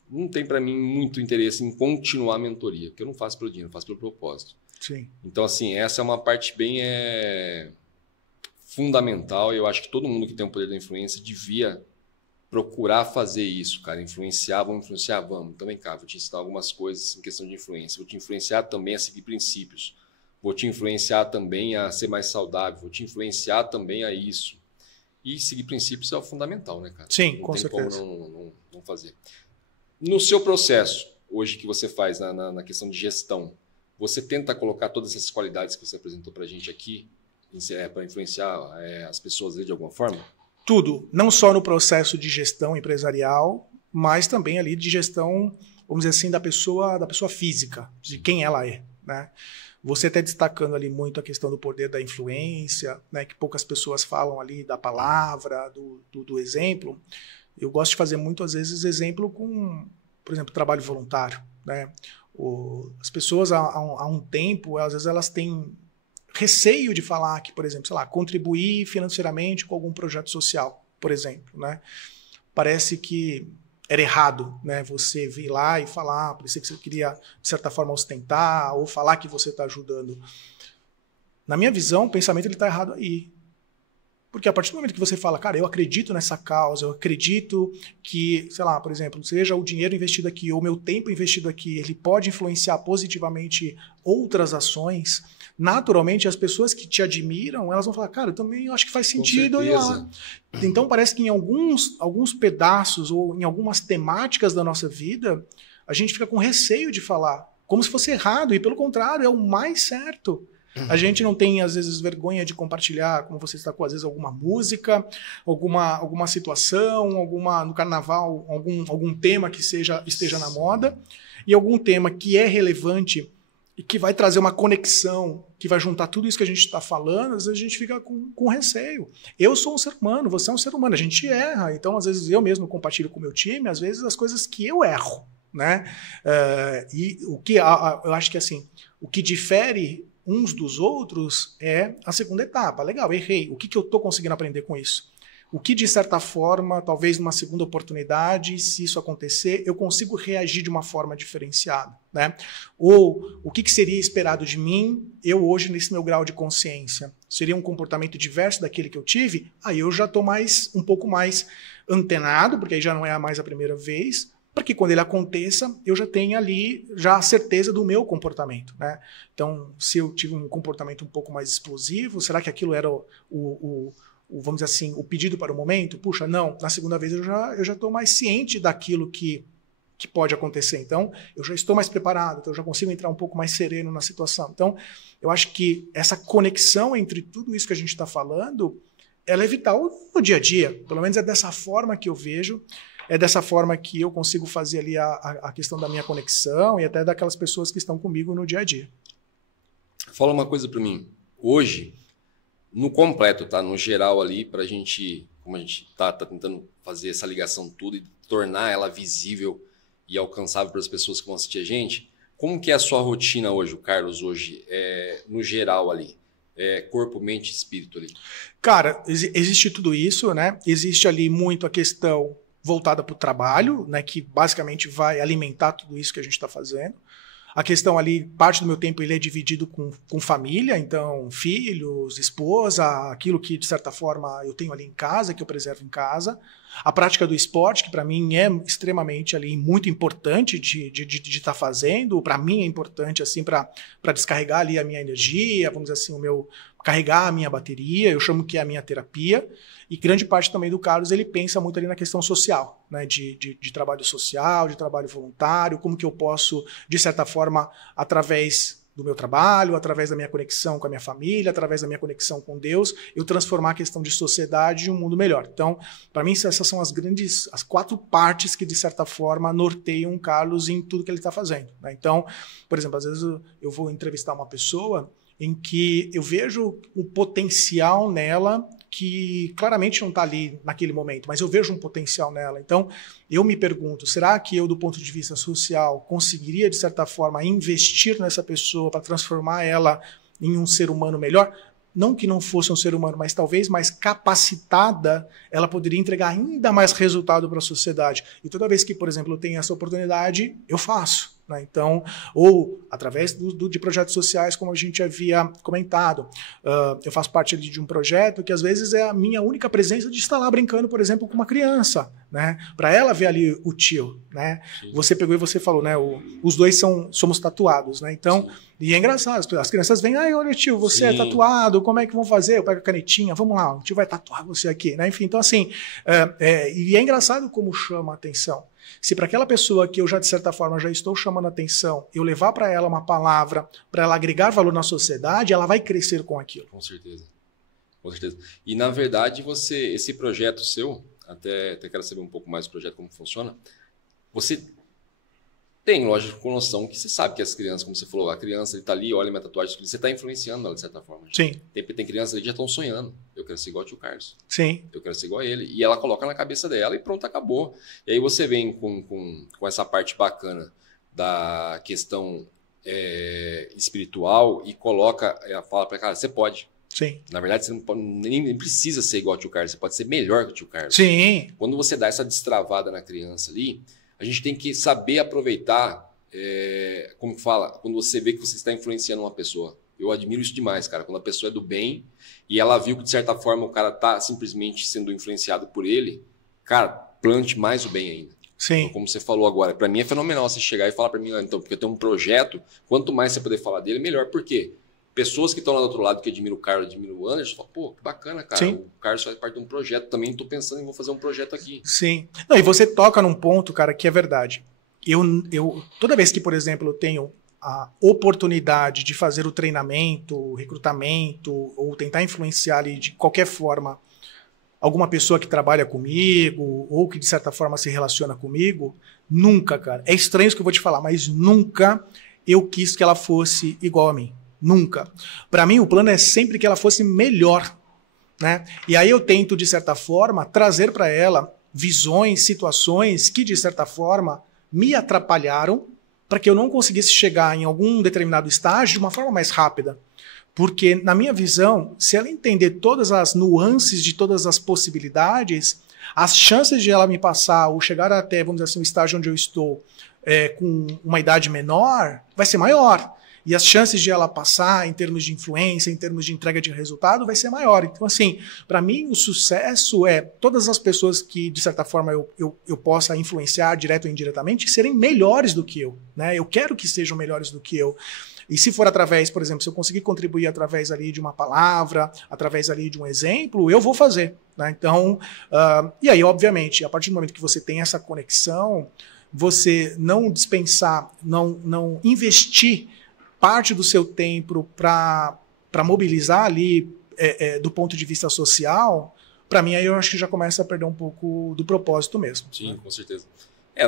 não tem para mim muito interesse em continuar a mentoria, porque eu não faço pelo dinheiro, eu faço pelo propósito. Sim. Então, assim, essa é uma parte bem fundamental. Eu acho que todo mundo que tem o poder da influência devia procurar fazer isso, cara. Influenciar, vamos influenciar? Vamos. Então vem cá, vou te ensinar algumas coisas em questão de influência. Vou te influenciar também a seguir princípios. Vou te influenciar também a ser mais saudável. Vou te influenciar também a isso. E seguir princípios é o fundamental, né, cara? Sim, não com certeza. Como não fazer. No seu processo, hoje que você faz na questão de gestão, você tenta colocar todas essas qualidades que você apresentou pra gente aqui para influenciar as pessoas ali de alguma forma? Tudo, não só no processo de gestão empresarial, mas também ali de gestão, vamos dizer assim, da pessoa física, de quem ela é, né? Você até destacando ali muito a questão do poder da influência, né, que poucas pessoas falam ali da palavra, do exemplo. Eu gosto de fazer muito, às vezes, exemplo com, por exemplo, trabalho voluntário, né? As pessoas, há um tempo, às vezes elas têm receio de falar que, por exemplo, sei lá, contribuir financeiramente com algum projeto social, por exemplo, né? Parece que era errado, né? Você vir lá e falar, parecia que você queria, de certa forma, ostentar ou falar que você está ajudando. Na minha visão, o pensamento está errado aí. Porque a partir do momento que você fala, cara, eu acredito nessa causa, eu acredito que, sei lá, por exemplo, seja o dinheiro investido aqui ou o meu tempo investido aqui, ele pode influenciar positivamente outras ações, naturalmente as pessoas que te admiram, elas vão falar, cara, eu também acho que faz sentido ir lá. Então parece que em alguns pedaços ou em algumas temáticas da nossa vida, a gente fica com receio de falar, como se fosse errado, e pelo contrário, é o mais certo. A gente não tem, às vezes, vergonha de compartilhar, como você está com, às vezes, alguma música, alguma situação, no carnaval, algum tema que esteja na moda, e algum tema que é relevante e que vai trazer uma conexão, que vai juntar tudo isso que a gente está falando, às vezes a gente fica com receio. Eu sou um ser humano, você é um ser humano, a gente erra, então, às vezes, eu mesmo compartilho com o meu time, às vezes, as coisas que eu erro, né? E o que eu acho que, assim, o que difere uns dos outros é a segunda etapa. Legal, errei. O que eu estou conseguindo aprender com isso? O que, de certa forma, talvez numa segunda oportunidade, se isso acontecer, eu consigo reagir de uma forma diferenciada, né? Ou o que seria esperado de mim, eu hoje, nesse meu grau de consciência? Seria um comportamento diverso daquele que eu tive? Aí eu já estou um pouco mais antenado, porque aí já não é mais a primeira vez, para que quando ele aconteça, eu já tenha ali já a certeza do meu comportamento, né? Então, se eu tive um comportamento um pouco mais explosivo, será que aquilo era vamos dizer assim, o pedido para o momento? Puxa, não, na segunda vez eu já estou mais ciente daquilo que pode acontecer. Então, eu já estou mais preparado, então eu já consigo entrar um pouco mais sereno na situação. Então, eu acho que essa conexão entre tudo isso que a gente está falando, ela é vital no dia a dia. Pelo menos é dessa forma que eu vejo. É dessa forma que eu consigo fazer ali a questão da minha conexão e até daquelas pessoas que estão comigo no dia a dia. Fala uma coisa para mim. Hoje, no completo, tá? No geral ali, pra gente, como a gente tá tentando fazer essa ligação tudo e tornar ela visível e alcançável para as pessoas que vão assistir a gente, como que é a sua rotina hoje, o Carlos, hoje, no geral ali? Corpo, mente e espírito ali? Cara, existe tudo isso, né? Existe ali muito a questão voltada para o trabalho, né, que basicamente vai alimentar tudo isso que a gente está fazendo. A questão ali, parte do meu tempo ele é dividido com família, então filhos, esposa, aquilo que de certa forma eu tenho ali em casa, que eu preservo em casa. A prática do esporte, que para mim é extremamente ali muito importante de estar fazendo, para mim é importante assim para descarregar ali a minha energia, vamos dizer assim, carregar a minha bateria, eu chamo que é a minha terapia. E grande parte também do Carlos, ele pensa muito ali na questão social, né? De trabalho social, de trabalho voluntário, como que eu posso, de certa forma, através do meu trabalho, através da minha conexão com a minha família, através da minha conexão com Deus, eu transformar a questão de sociedade em um mundo melhor. Então, para mim, essas são as 4 partes que, de certa forma, norteiam o Carlos em tudo que ele está fazendo, né? Então, por exemplo, às vezes eu vou entrevistar uma pessoa em que eu vejo o potencial nela que claramente não está ali naquele momento, mas eu vejo um potencial nela. Então, eu me pergunto, será que eu, do ponto de vista social, conseguiria, de certa forma, investir nessa pessoa para transformar ela em um ser humano melhor? Não que não fosse um ser humano, mas talvez mais capacitada, ela poderia entregar ainda mais resultado para a sociedade. E toda vez que, por exemplo, eu tenho essa oportunidade, eu faço, né? Então, ou através de projetos sociais, como a gente havia comentado. Eu faço parte ali de um projeto que às vezes é a minha única presença de estar lá brincando, por exemplo, com uma criança, né? Para ela ver ali o tio, né? Sim. Você pegou e você falou, né? Os dois somos tatuados, né? Então, sim. E é engraçado, as crianças vêm, olha tio, você sim. É tatuado, como é que vão fazer? Eu pego a canetinha, vamos lá, o tio vai tatuar você aqui, né? Enfim, então assim, e é engraçado como chama a atenção. Se para aquela pessoa que eu já, de certa forma, já estou chamando a atenção, eu levar para ela uma palavra, para ela agregar valor na sociedade, ela vai crescer com aquilo. Com certeza. Com certeza. E, na verdade, esse projeto seu, até quero saber um pouco mais do projeto, como funciona, você tem, lógico, com noção que você sabe que as crianças, como você falou, a criança está ali, olha minha tatuagem, você está influenciando ela de certa forma. Sim. Tem crianças ali que já estão sonhando. Eu quero ser igual ao tio Carlos. Sim. Eu quero ser igual a ele. E ela coloca na cabeça dela e pronto, acabou. E aí você vem com essa parte bacana da questão espiritual e fala para cara, você pode. Sim. Na verdade, você não pode, nem precisa ser igual ao tio Carlos, você pode ser melhor que o tio Carlos. Sim. Quando você dá essa destravada na criança ali, a gente tem que saber aproveitar, como fala, quando você vê que você está influenciando uma pessoa. Eu admiro isso demais, cara. Quando a pessoa é do bem e ela viu que, de certa forma, o cara tá simplesmente sendo influenciado por ele, cara, plante mais o bem ainda. Sim. Então, como você falou agora, para mim é fenomenal você chegar e falar para mim, então, porque eu tenho um projeto, quanto mais você puder falar dele, melhor. Por quê? Pessoas que estão lá do outro lado, que admiram o Carlos, admiram o Anderson, falam, pô, que bacana, cara. Sim. O Carlos faz parte de um projeto também, estou pensando em vou fazer um projeto aqui. Sim. Não, e você toca num ponto, cara, que é verdade. Toda vez que, por exemplo, eu tenho a oportunidade de fazer o treinamento, o recrutamento, ou tentar influenciar ali de qualquer forma alguma pessoa que trabalha comigo, ou que de certa forma se relaciona comigo, nunca, cara, é estranho isso que eu vou te falar, mas nunca eu quis que ela fosse igual a mim. Nunca. Para mim, o plano é sempre que ela fosse melhor, né? E aí eu tento, de certa forma, trazer para ela visões, situações que, de certa forma, me atrapalharam para que eu não conseguisse chegar em algum determinado estágio de uma forma mais rápida. Porque, na minha visão, se ela entender todas as nuances de todas as possibilidades, as chances de ela me passar ou chegar até, vamos dizer assim, o estágio onde eu estou com uma idade menor, vai ser maior. E as chances de ela passar em termos de influência, em termos de entrega de resultado, vai ser maior. Então, assim, para mim, o sucesso é todas as pessoas que, de certa forma, eu possa influenciar direto ou indiretamente, serem melhores do que eu, né? Eu quero que sejam melhores do que eu. E se for através, por exemplo, se eu conseguir contribuir através ali de uma palavra, através ali de um exemplo, eu vou fazer, né? Então, e aí, obviamente, a partir do momento que você tem essa conexão, você não dispensar, não investir parte do seu tempo para mobilizar ali do ponto de vista social, para mim aí eu acho que já começa a perder um pouco do propósito mesmo. Sim, né? Com certeza.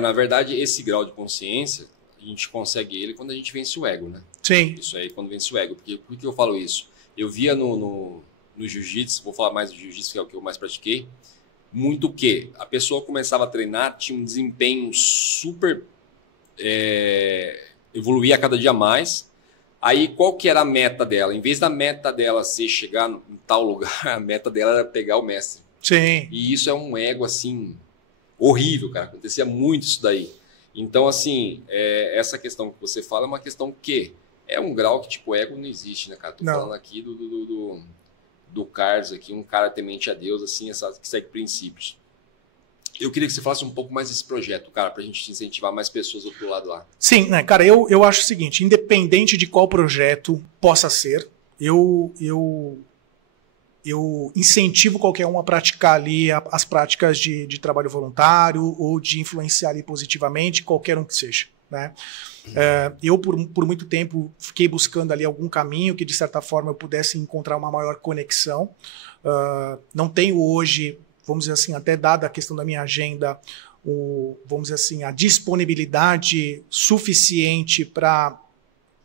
Na verdade, esse grau de consciência, a gente consegue ele quando a gente vence o ego, né? Sim. Isso aí, quando vence o ego. Por que eu falo isso? Eu via no jiu-jitsu, vou falar mais do jiu-jitsu, que é o que eu mais pratiquei, muito que a pessoa começava a treinar, tinha um desempenho super... evoluía a cada dia mais. Aí, qual que era a meta dela? Em vez da meta dela ser chegar em tal lugar, a meta dela era pegar o mestre. Sim. E isso é um ego, assim, horrível, cara. Acontecia muito isso daí. Então, assim, essa questão que você fala é uma questão que é um grau que, tipo, ego não existe, né, cara? Tô falando aqui do Carlos aqui, um cara temente a Deus, assim, que segue princípios. Eu queria que você falasse um pouco mais desse projeto, cara, pra gente incentivar mais pessoas do outro lado lá. Sim, né, cara, eu acho o seguinte, independente de qual projeto possa ser, eu incentivo qualquer um a praticar ali as práticas de trabalho voluntário ou de influenciar ali positivamente, qualquer um que seja, né? Eu, por muito tempo, fiquei buscando ali algum caminho que, de certa forma, eu pudesse encontrar uma maior conexão. Não tenho hoje... vamos dizer assim, até dada a questão da minha agenda, vamos dizer assim, a disponibilidade suficiente para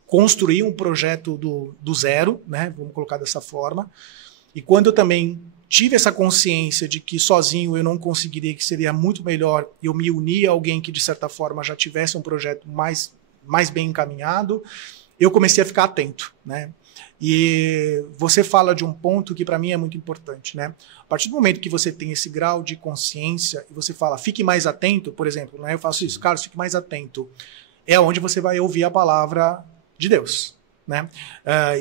construir um projeto do zero, né? Vamos colocar dessa forma. E quando eu também tive essa consciência de que sozinho eu não conseguiria, que seria muito melhor eu me unir a alguém que, de certa forma, já tivesse um projeto mais bem encaminhado, eu comecei a ficar atento, né? E você fala de um ponto que para mim é muito importante, né? A partir do momento que você tem esse grau de consciência e você fala, fique mais atento, por exemplo, né? Eu faço isso, Carlos, fique mais atento. É onde você vai ouvir a palavra de Deus, né?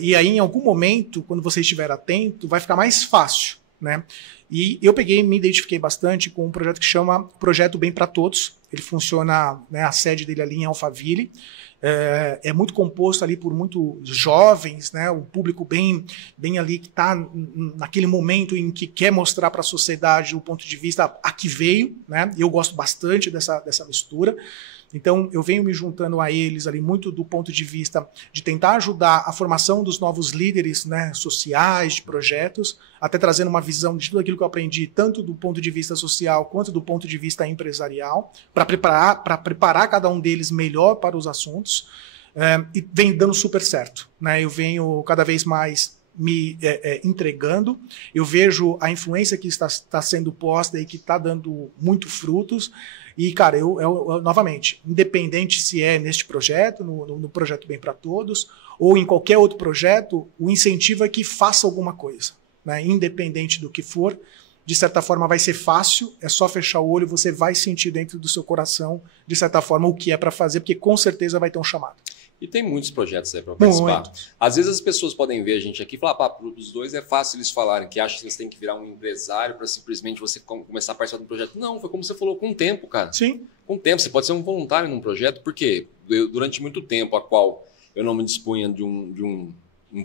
E aí, em algum momento, quando você estiver atento, vai ficar mais fácil, né? E eu me identifiquei bastante com um projeto que chama Projeto Bem para Todos. Ele funciona, né, a sede dele ali em Alphaville. É muito composto ali por muitos jovens, né, um público bem ali que está naquele momento em que quer mostrar para a sociedade o ponto de vista a que veio, né? Eu gosto bastante dessa mistura. Então, eu venho me juntando a eles ali muito do ponto de vista de tentar ajudar a formação dos novos líderes, né, sociais, de projetos, até trazendo uma visão de tudo aquilo que eu aprendi, tanto do ponto de vista social quanto do ponto de vista empresarial, para preparar cada um deles melhor para os assuntos, e vem dando super certo, né? Eu venho cada vez mais me entregando, eu vejo a influência que está sendo posta e que está dando muito frutos. E, cara, eu novamente, independente se é neste projeto, no Projeto Bem para Todos, ou em qualquer outro projeto, o incentivo é que faça alguma coisa, né? Independente do que for, de certa forma vai ser fácil, é só fechar o olho, você vai sentir dentro do seu coração, de certa forma, o que é para fazer, porque com certeza vai ter um chamado. E tem muitos projetos aí para participar. Muito. Às vezes as pessoas podem ver a gente aqui e falar, para os dois é fácil eles falarem, que acham que eles têm que virar um empresário para simplesmente você começar a participar do projeto. Não, foi como você falou, com o tempo, cara. Sim. Com o tempo, você pode ser um voluntário num projeto, porque durante muito tempo, a qual eu não me dispunha de um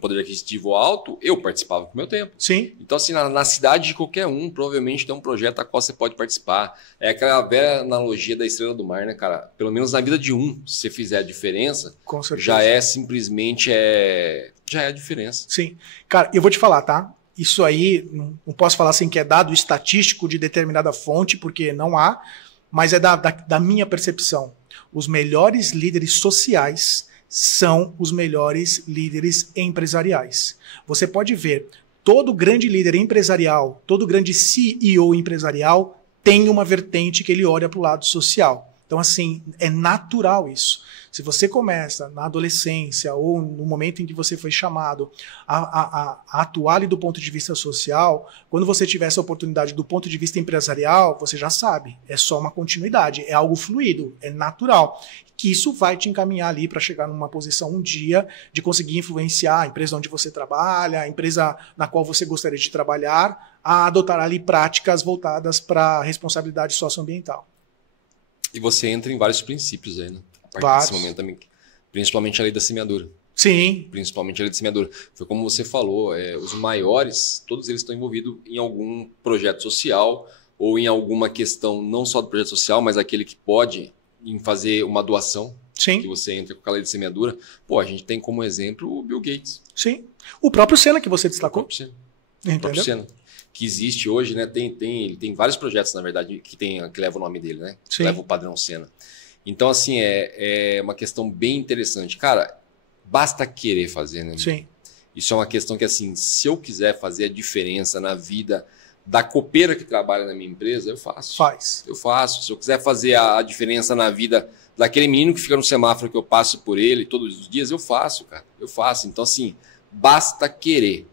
poder aquisitivo alto, eu participava com o meu tempo. Sim. Então, assim, na cidade de qualquer um, provavelmente tem um projeto a qual você pode participar. É aquela velha analogia da Estrela do Mar, né, cara? Pelo menos na vida de um, se você fizer a diferença, Com certeza. já é simplesmente já é a diferença. Sim. Cara, eu vou te falar, tá? Isso aí, não posso falar assim que é dado estatístico de determinada fonte, porque não há, mas é da minha percepção. Os melhores líderes sociais são os melhores líderes empresariais. Você pode ver, todo grande líder empresarial, todo grande CEO empresarial tem uma vertente que ele olha para o lado social. Então, assim, é natural isso. Se você começa na adolescência ou no momento em que você foi chamado a atuar ali do ponto de vista social, quando você tiver essa oportunidade do ponto de vista empresarial, você já sabe, é só uma continuidade, é algo fluido, é natural. Que isso vai te encaminhar ali para chegar numa posição um dia de conseguir influenciar a empresa onde você trabalha, a empresa na qual você gostaria de trabalhar, a adotar ali práticas voltadas para a responsabilidade socioambiental. E você entra em vários princípios aí, né? A partir Vários. desse momento também. Principalmente a lei da semeadura. Sim. Principalmente a lei de semeadura. Foi como você falou, os maiores, todos eles estão envolvidos em algum projeto social ou em alguma questão, não só do projeto social, mas aquele que pode em fazer uma doação, Sim. que você entra com a lei de semeadura. Pô, a gente tem como exemplo o Bill Gates. Sim. O próprio Senna que você O destacou. próprio Senna. Entendeu? O próprio Senna. Que existe hoje, né? Ele tem vários projetos, na verdade, que levam o nome dele, né? Sim. Que leva o padrão Senna. Então, assim, é uma questão bem interessante. Cara, basta querer fazer, né? Sim. Isso é uma questão que, assim, se eu quiser fazer a diferença na vida da copeira que trabalha na minha empresa, eu faço. Faz. Eu faço. Se eu quiser fazer a diferença na vida daquele menino que fica no semáforo que eu passo por ele todos os dias, eu faço, cara. Eu faço. Então, assim, basta querer.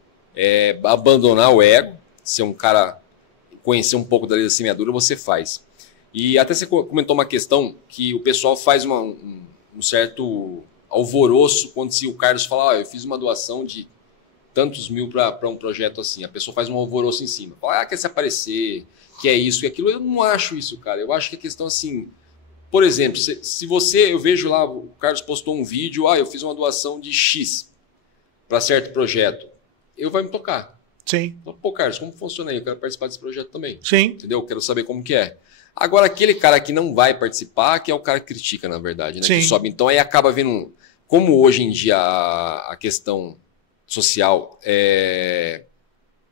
Abandonar o ego, ser um cara, conhecer um pouco da lei da semeadura, você faz. E até você comentou uma questão que o pessoal faz um certo alvoroço quando se o Carlos fala, eu fiz uma doação de tantos mil para um projeto assim. A pessoa faz um alvoroço em cima. Fala, quer se aparecer, que é isso e aquilo. Eu não acho isso, cara. Eu acho que a questão assim... Por exemplo, se eu vejo lá, o Carlos postou um vídeo, eu fiz uma doação de X para certo projeto. Vai me tocar. Sim. Pô, Carlos, como funciona aí? Eu quero participar desse projeto também. Sim. Entendeu? Eu quero saber como que é. Agora, aquele cara que não vai participar, que é o cara que critica, na verdade, né? Sim. Que sobe. Então, aí acaba vendo... Como hoje em dia a questão social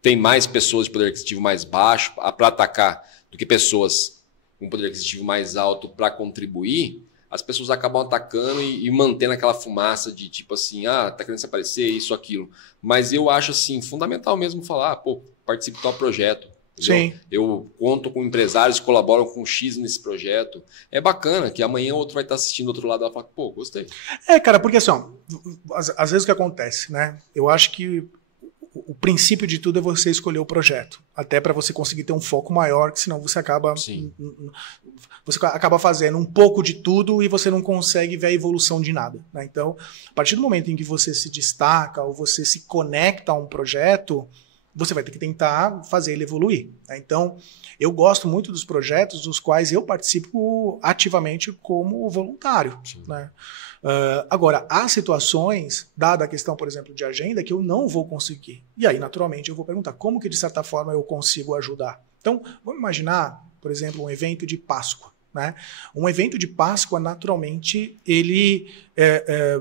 tem mais pessoas de poder aquisitivo mais baixo para atacar do que pessoas com poder aquisitivo mais alto para contribuir, as pessoas acabam atacando e mantendo aquela fumaça de tipo assim, tá querendo se aparecer, isso, aquilo. Mas eu acho assim, fundamental mesmo falar, participe de tal projeto. Entendeu? Sim. Eu conto com empresários que colaboram com X nesse projeto. É bacana que amanhã o outro vai estar assistindo do outro lado e vai falar, gostei. Cara, porque assim, às vezes o que acontece, né? Eu acho que o princípio de tudo é você escolher o projeto. Até para você conseguir ter um foco maior, que senão você acaba fazendo um pouco de tudo e você não consegue ver a evolução de nada, né? Então, a partir do momento em que você se destaca ou você se conecta a um projeto, você vai ter que tentar fazer ele evoluir, né? Então, eu gosto muito dos projetos dos quais eu participo ativamente como voluntário, né? Agora, há situações, dada a questão, por exemplo, de agenda, que eu não vou conseguir. E aí, naturalmente, eu vou perguntar como que, de certa forma, eu consigo ajudar. Então, vamos imaginar, por exemplo, um evento de Páscoa, né? Um evento de Páscoa, naturalmente, ele,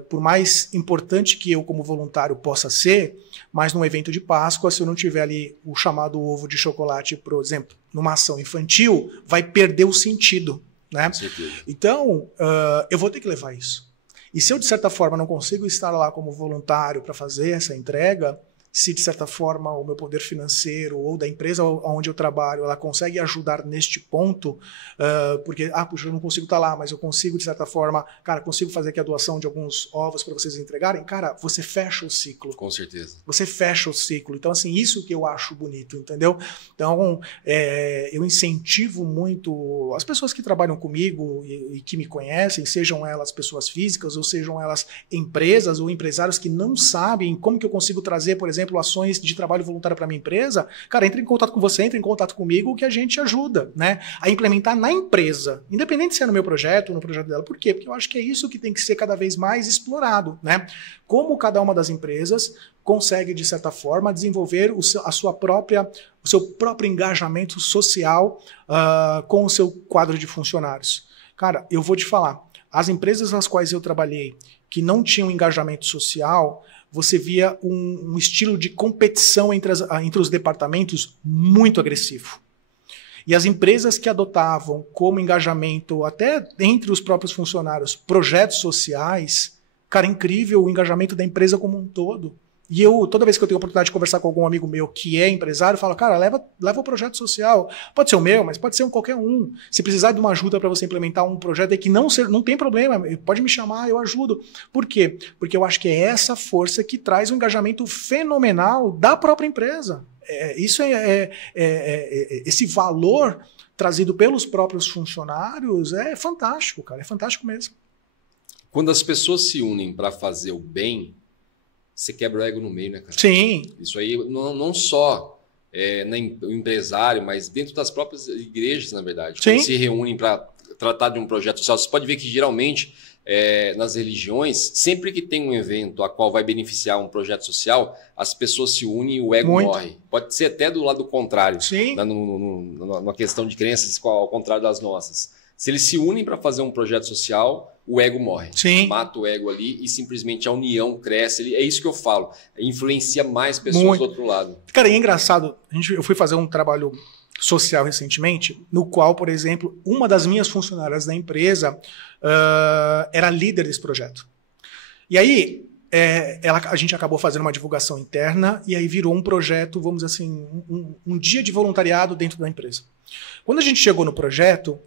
por mais importante que eu como voluntário possa ser, mas num evento de Páscoa, se eu não tiver ali o chamado ovo de chocolate, por exemplo, numa ação infantil, vai perder o sentido, né? Então, eu vou ter que levar isso. E se eu, de certa forma, não consigo estar lá como voluntário para fazer essa entrega, se de certa forma o meu poder financeiro ou da empresa onde eu trabalho, ela consegue ajudar neste ponto, porque, puxa, eu não consigo estar lá, mas eu consigo de certa forma, cara, consigo fazer aqui a doação de alguns ovos para vocês entregarem, cara, você fecha o ciclo. Com certeza. Você fecha o ciclo. Então, assim, isso que eu acho bonito, entendeu? Então, eu incentivo muito as pessoas que trabalham comigo e que me conhecem, sejam elas pessoas físicas ou sejam elas empresas ou empresários que não sabem como que eu consigo trazer, por exemplo, ações de trabalho voluntário para minha empresa, cara, entre em contato com você, entre em contato comigo, que a gente ajuda, né, a implementar na empresa, independente se é no meu projeto ou no projeto dela. Por quê? Porque eu acho que é isso que tem que ser cada vez mais explorado, né? Como cada uma das empresas consegue, de certa forma, desenvolver o seu próprio engajamento social com o seu quadro de funcionários. Cara, eu vou te falar, as empresas nas quais eu trabalhei que não tinham engajamento social, você via um estilo de competição entre os departamentos muito agressivo. E as empresas que adotavam como engajamento, até entre os próprios funcionários, projetos sociais, cara, incrível o engajamento da empresa como um todo. E toda vez que eu tenho a oportunidade de conversar com algum amigo meu que é empresário, eu falo, cara, leva o projeto social. Pode ser o meu, mas pode ser qualquer um. Se precisar de uma ajuda para você implementar um projeto que não tem problema, pode me chamar, eu ajudo. Por quê? Porque eu acho que é essa força que traz um engajamento fenomenal da própria empresa. Esse valor trazido pelos próprios funcionários é fantástico, cara, é fantástico mesmo. Quando as pessoas se unem para fazer o bem, você quebra o ego no meio, né, cara? Sim. Isso aí não só no empresário, mas dentro das próprias igrejas, na verdade. Sim. Quando se reúnem para tratar de um projeto social. Você pode ver que geralmente nas religiões, sempre que tem um evento a qual vai beneficiar um projeto social, as pessoas se unem e o ego morre. Pode ser até do lado contrário. Sim. Na questão de crenças, ao contrário das nossas. Se eles se unem para fazer um projeto social, o ego morre. Sim. Mata o ego ali e simplesmente a união cresce. É isso que eu falo. Influencia mais pessoas do outro lado. Cara, é engraçado. Eu fui fazer um trabalho social recentemente, no qual, por exemplo, uma das minhas funcionárias da empresa era líder desse projeto. E aí, a gente acabou fazendo uma divulgação interna e aí virou um projeto, vamos dizer assim, um dia de voluntariado dentro da empresa. Quando a gente chegou no projeto,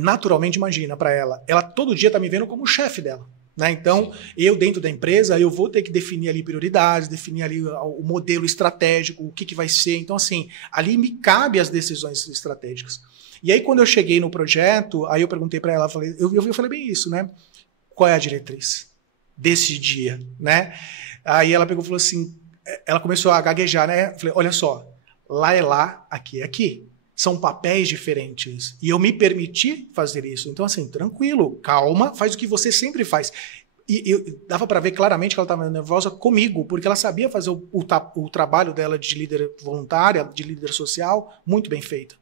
naturalmente, imagina, para ela todo dia está me vendo como chefe dela. Né? Então, eu dentro da empresa, eu vou ter que definir ali prioridades, definir ali o modelo estratégico, o que vai ser. Então, assim, ali me cabe as decisões estratégicas. E aí, quando eu cheguei no projeto, aí eu perguntei para ela, eu falei bem isso, né? Qual é a diretriz desse dia, né? Aí ela pegou e falou assim, ela começou a gaguejar, né? Eu falei, olha só, lá é lá, aqui é aqui. São papéis diferentes. E eu me permiti fazer isso. Então, assim, tranquilo, calma, faz o que você sempre faz. E dava para ver claramente que ela estava nervosa comigo, porque ela sabia fazer o trabalho dela de líder voluntária, de líder social, muito bem feito.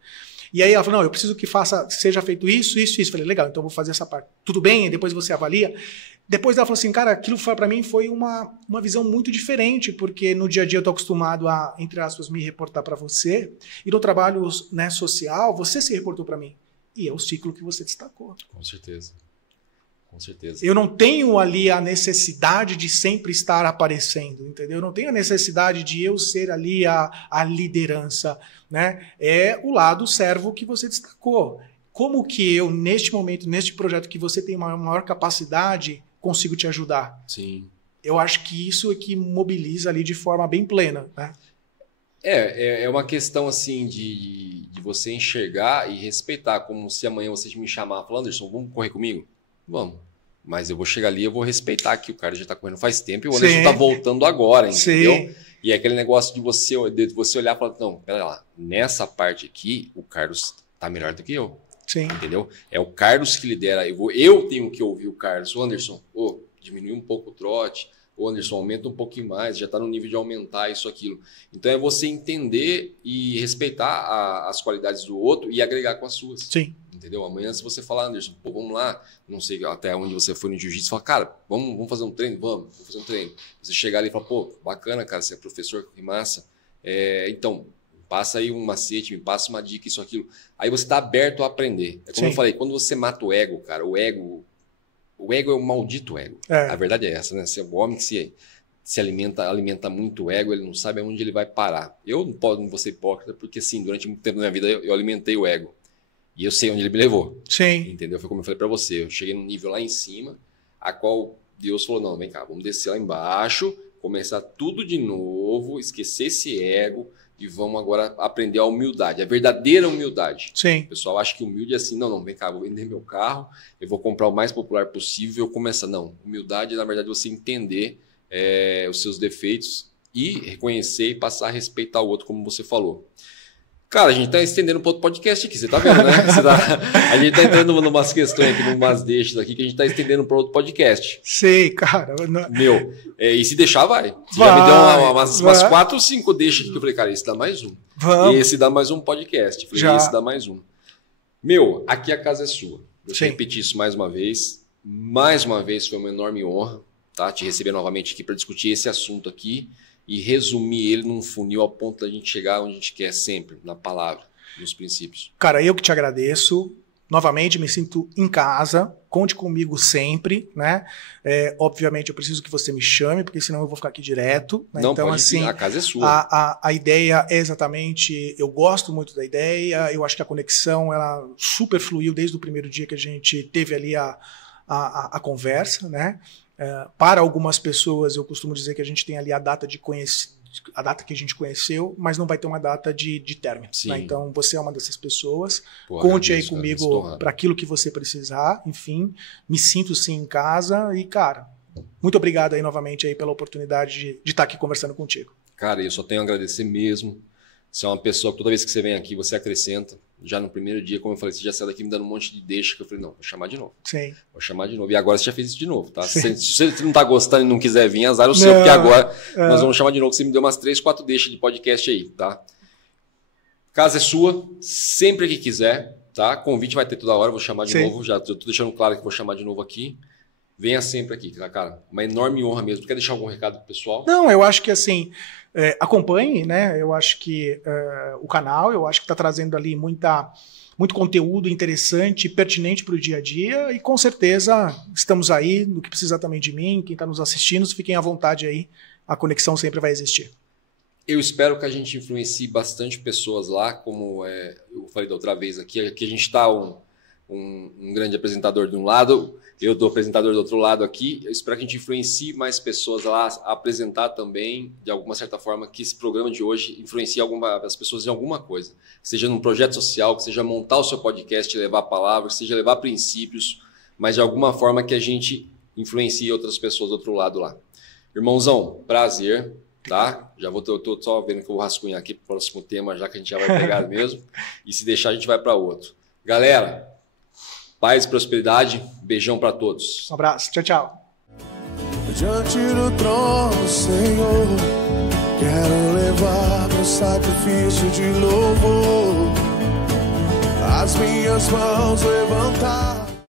E aí ela falou, não, eu preciso que seja feito isso, isso, isso. Eu falei, legal, então eu vou fazer essa parte. Tudo bem? E depois você avalia. Depois ela falou assim, cara, aquilo para mim foi uma visão muito diferente, porque no dia a dia eu estou acostumado a, entre aspas, me reportar para você, e no trabalho, né, social, você se reportou para mim. E é o ciclo que você destacou. Com certeza. Com certeza. Eu não tenho ali a necessidade de sempre estar aparecendo, entendeu? Eu não tenho a necessidade de eu ser ali a liderança, né? É o lado servo que você destacou. Como que eu, neste momento, neste projeto que você tem uma maior capacidade, consigo te ajudar? Sim. Eu acho que isso é que mobiliza ali de forma bem plena, né? É uma questão assim de você enxergar e respeitar, como se amanhã você me chamar e falar, Anderson, vamos correr comigo? Vamos. Mas eu vou chegar ali e eu vou respeitar que o cara já está correndo faz tempo e o Anderson está voltando agora, entendeu? Sim. E é aquele negócio de você olhar e falar, não, pera lá, nessa parte aqui o Carlos está melhor do que eu. Sim. Entendeu? É o Carlos que lidera. Eu tenho que ouvir o Carlos. O Anderson, diminui um pouco o trote. O Anderson, aumenta um pouquinho mais. Já está no nível de aumentar isso, aquilo. Então é você entender e respeitar as qualidades do outro e agregar com as suas. Sim. Entendeu? Amanhã, se você falar, Anderson, vamos lá, não sei até onde você foi no jiu-jitsu, fala, cara, vamos fazer um treino? Vamos fazer um treino. Você chegar ali e falar, bacana, cara, você é professor, que massa. Então, passa aí um macete, me passa uma dica, isso, aquilo. Aí você está aberto a aprender. É como eu falei, quando você mata o ego, cara, o ego é o maldito ego. A verdade é essa, né? Você é o homem que se se alimenta muito o ego, ele não sabe aonde ele vai parar. Eu não vou ser hipócrita, porque sim, durante muito tempo da minha vida eu alimentei o ego. E eu sei onde ele me levou. Sim. Entendeu? Foi como eu falei para você. Eu cheguei num nível lá em cima, a qual Deus falou, não, vem cá, vamos descer lá embaixo, começar tudo de novo, esquecer esse ego e vamos agora aprender a humildade, a verdadeira humildade. Sim. O pessoal acha que humilde é assim, não, vem cá, vou vender meu carro, eu vou comprar o mais popular possível, eu começo. Não, humildade é, na verdade, você entender os seus defeitos e reconhecer e passar a respeitar o outro, como você falou. Cara, a gente tá estendendo para outro podcast aqui, você tá vendo, né? A gente tá entrando em umas questões aqui, umas deixas aqui, que a gente tá estendendo para outro podcast. Sei, cara. Meu, e se deixar, vai. Você já me deu umas 4 ou 5 deixas aqui que eu falei, cara, esse dá mais um. Vamos. Esse dá mais um podcast. Eu falei, esse dá mais um. Meu, aqui a casa é sua. Eu repeti isso mais uma vez. Mais uma vez, foi uma enorme honra, tá? Te receber novamente aqui para discutir esse assunto aqui e resumir ele num funil ao ponto da gente chegar onde a gente quer sempre, na palavra, nos princípios. Cara, eu que te agradeço. Novamente, me sinto em casa. Conte comigo sempre, né? Obviamente, eu preciso que você me chame, porque senão eu vou ficar aqui direto. Né? Não, então, pode assim, a casa é sua. A ideia é exatamente... Eu gosto muito da ideia. Eu acho que a conexão, ela super fluiu desde o primeiro dia que a gente teve ali a conversa, né? Para algumas pessoas, eu costumo dizer que a gente tem ali a data a data que a gente conheceu, mas não vai ter uma data de término. Né? Então, você é uma dessas pessoas. Conte aí comigo para aquilo que você precisar. Enfim, me sinto sim em casa. E, cara, muito obrigado aí novamente aí pela oportunidade de estar aqui conversando contigo. Cara, eu só tenho a agradecer mesmo. Você é uma pessoa que toda vez que você vem aqui, você acrescenta. Já no primeiro dia, como eu falei, você já saiu daqui me dando um monte de deixa, que eu falei, não, vou chamar de novo. Sim. Vou chamar de novo. E agora você já fez isso de novo, tá? Se você não tá gostando e não quiser vir, azar o seu, porque agora nós vamos chamar de novo, que você me deu umas 3, 4 deixas de podcast aí, tá? Casa é sua, sempre que quiser, tá? Convite vai ter toda hora, vou chamar de novo. Eu tô deixando claro que vou chamar de novo aqui. Venha sempre aqui, tá, cara? Uma enorme honra mesmo. Quer deixar algum recado pro pessoal? Não, eu acho que assim, acompanhe, né? Eu acho que o canal, eu acho que está trazendo ali muito conteúdo interessante, pertinente para o dia a dia, e com certeza estamos aí, no que precisar também de mim, quem está nos assistindo, fiquem à vontade aí, a conexão sempre vai existir. Eu espero que a gente influencie bastante pessoas lá, como eu falei da outra vez aqui a gente está um grande apresentador de um lado, eu do apresentador do outro lado aqui. Eu espero que a gente influencie mais pessoas lá a apresentar também, de alguma certa forma, que esse programa de hoje influencie as pessoas em alguma coisa. Seja num projeto social, que seja montar o seu podcast e levar palavras, seja levar princípios, mas de alguma forma que a gente influencie outras pessoas do outro lado lá. Irmãozão, prazer, tá? Eu tô só vendo que eu vou rascunhar aqui pro próximo tema, já que a gente já vai pegar mesmo. E se deixar, a gente vai para outro. Galera, paz e prosperidade. Beijão para todos. Um abraço. Tchau, tchau. Diante do trono, Senhor, quero levar meu sacrifício de louvor, as minhas mãos levantar.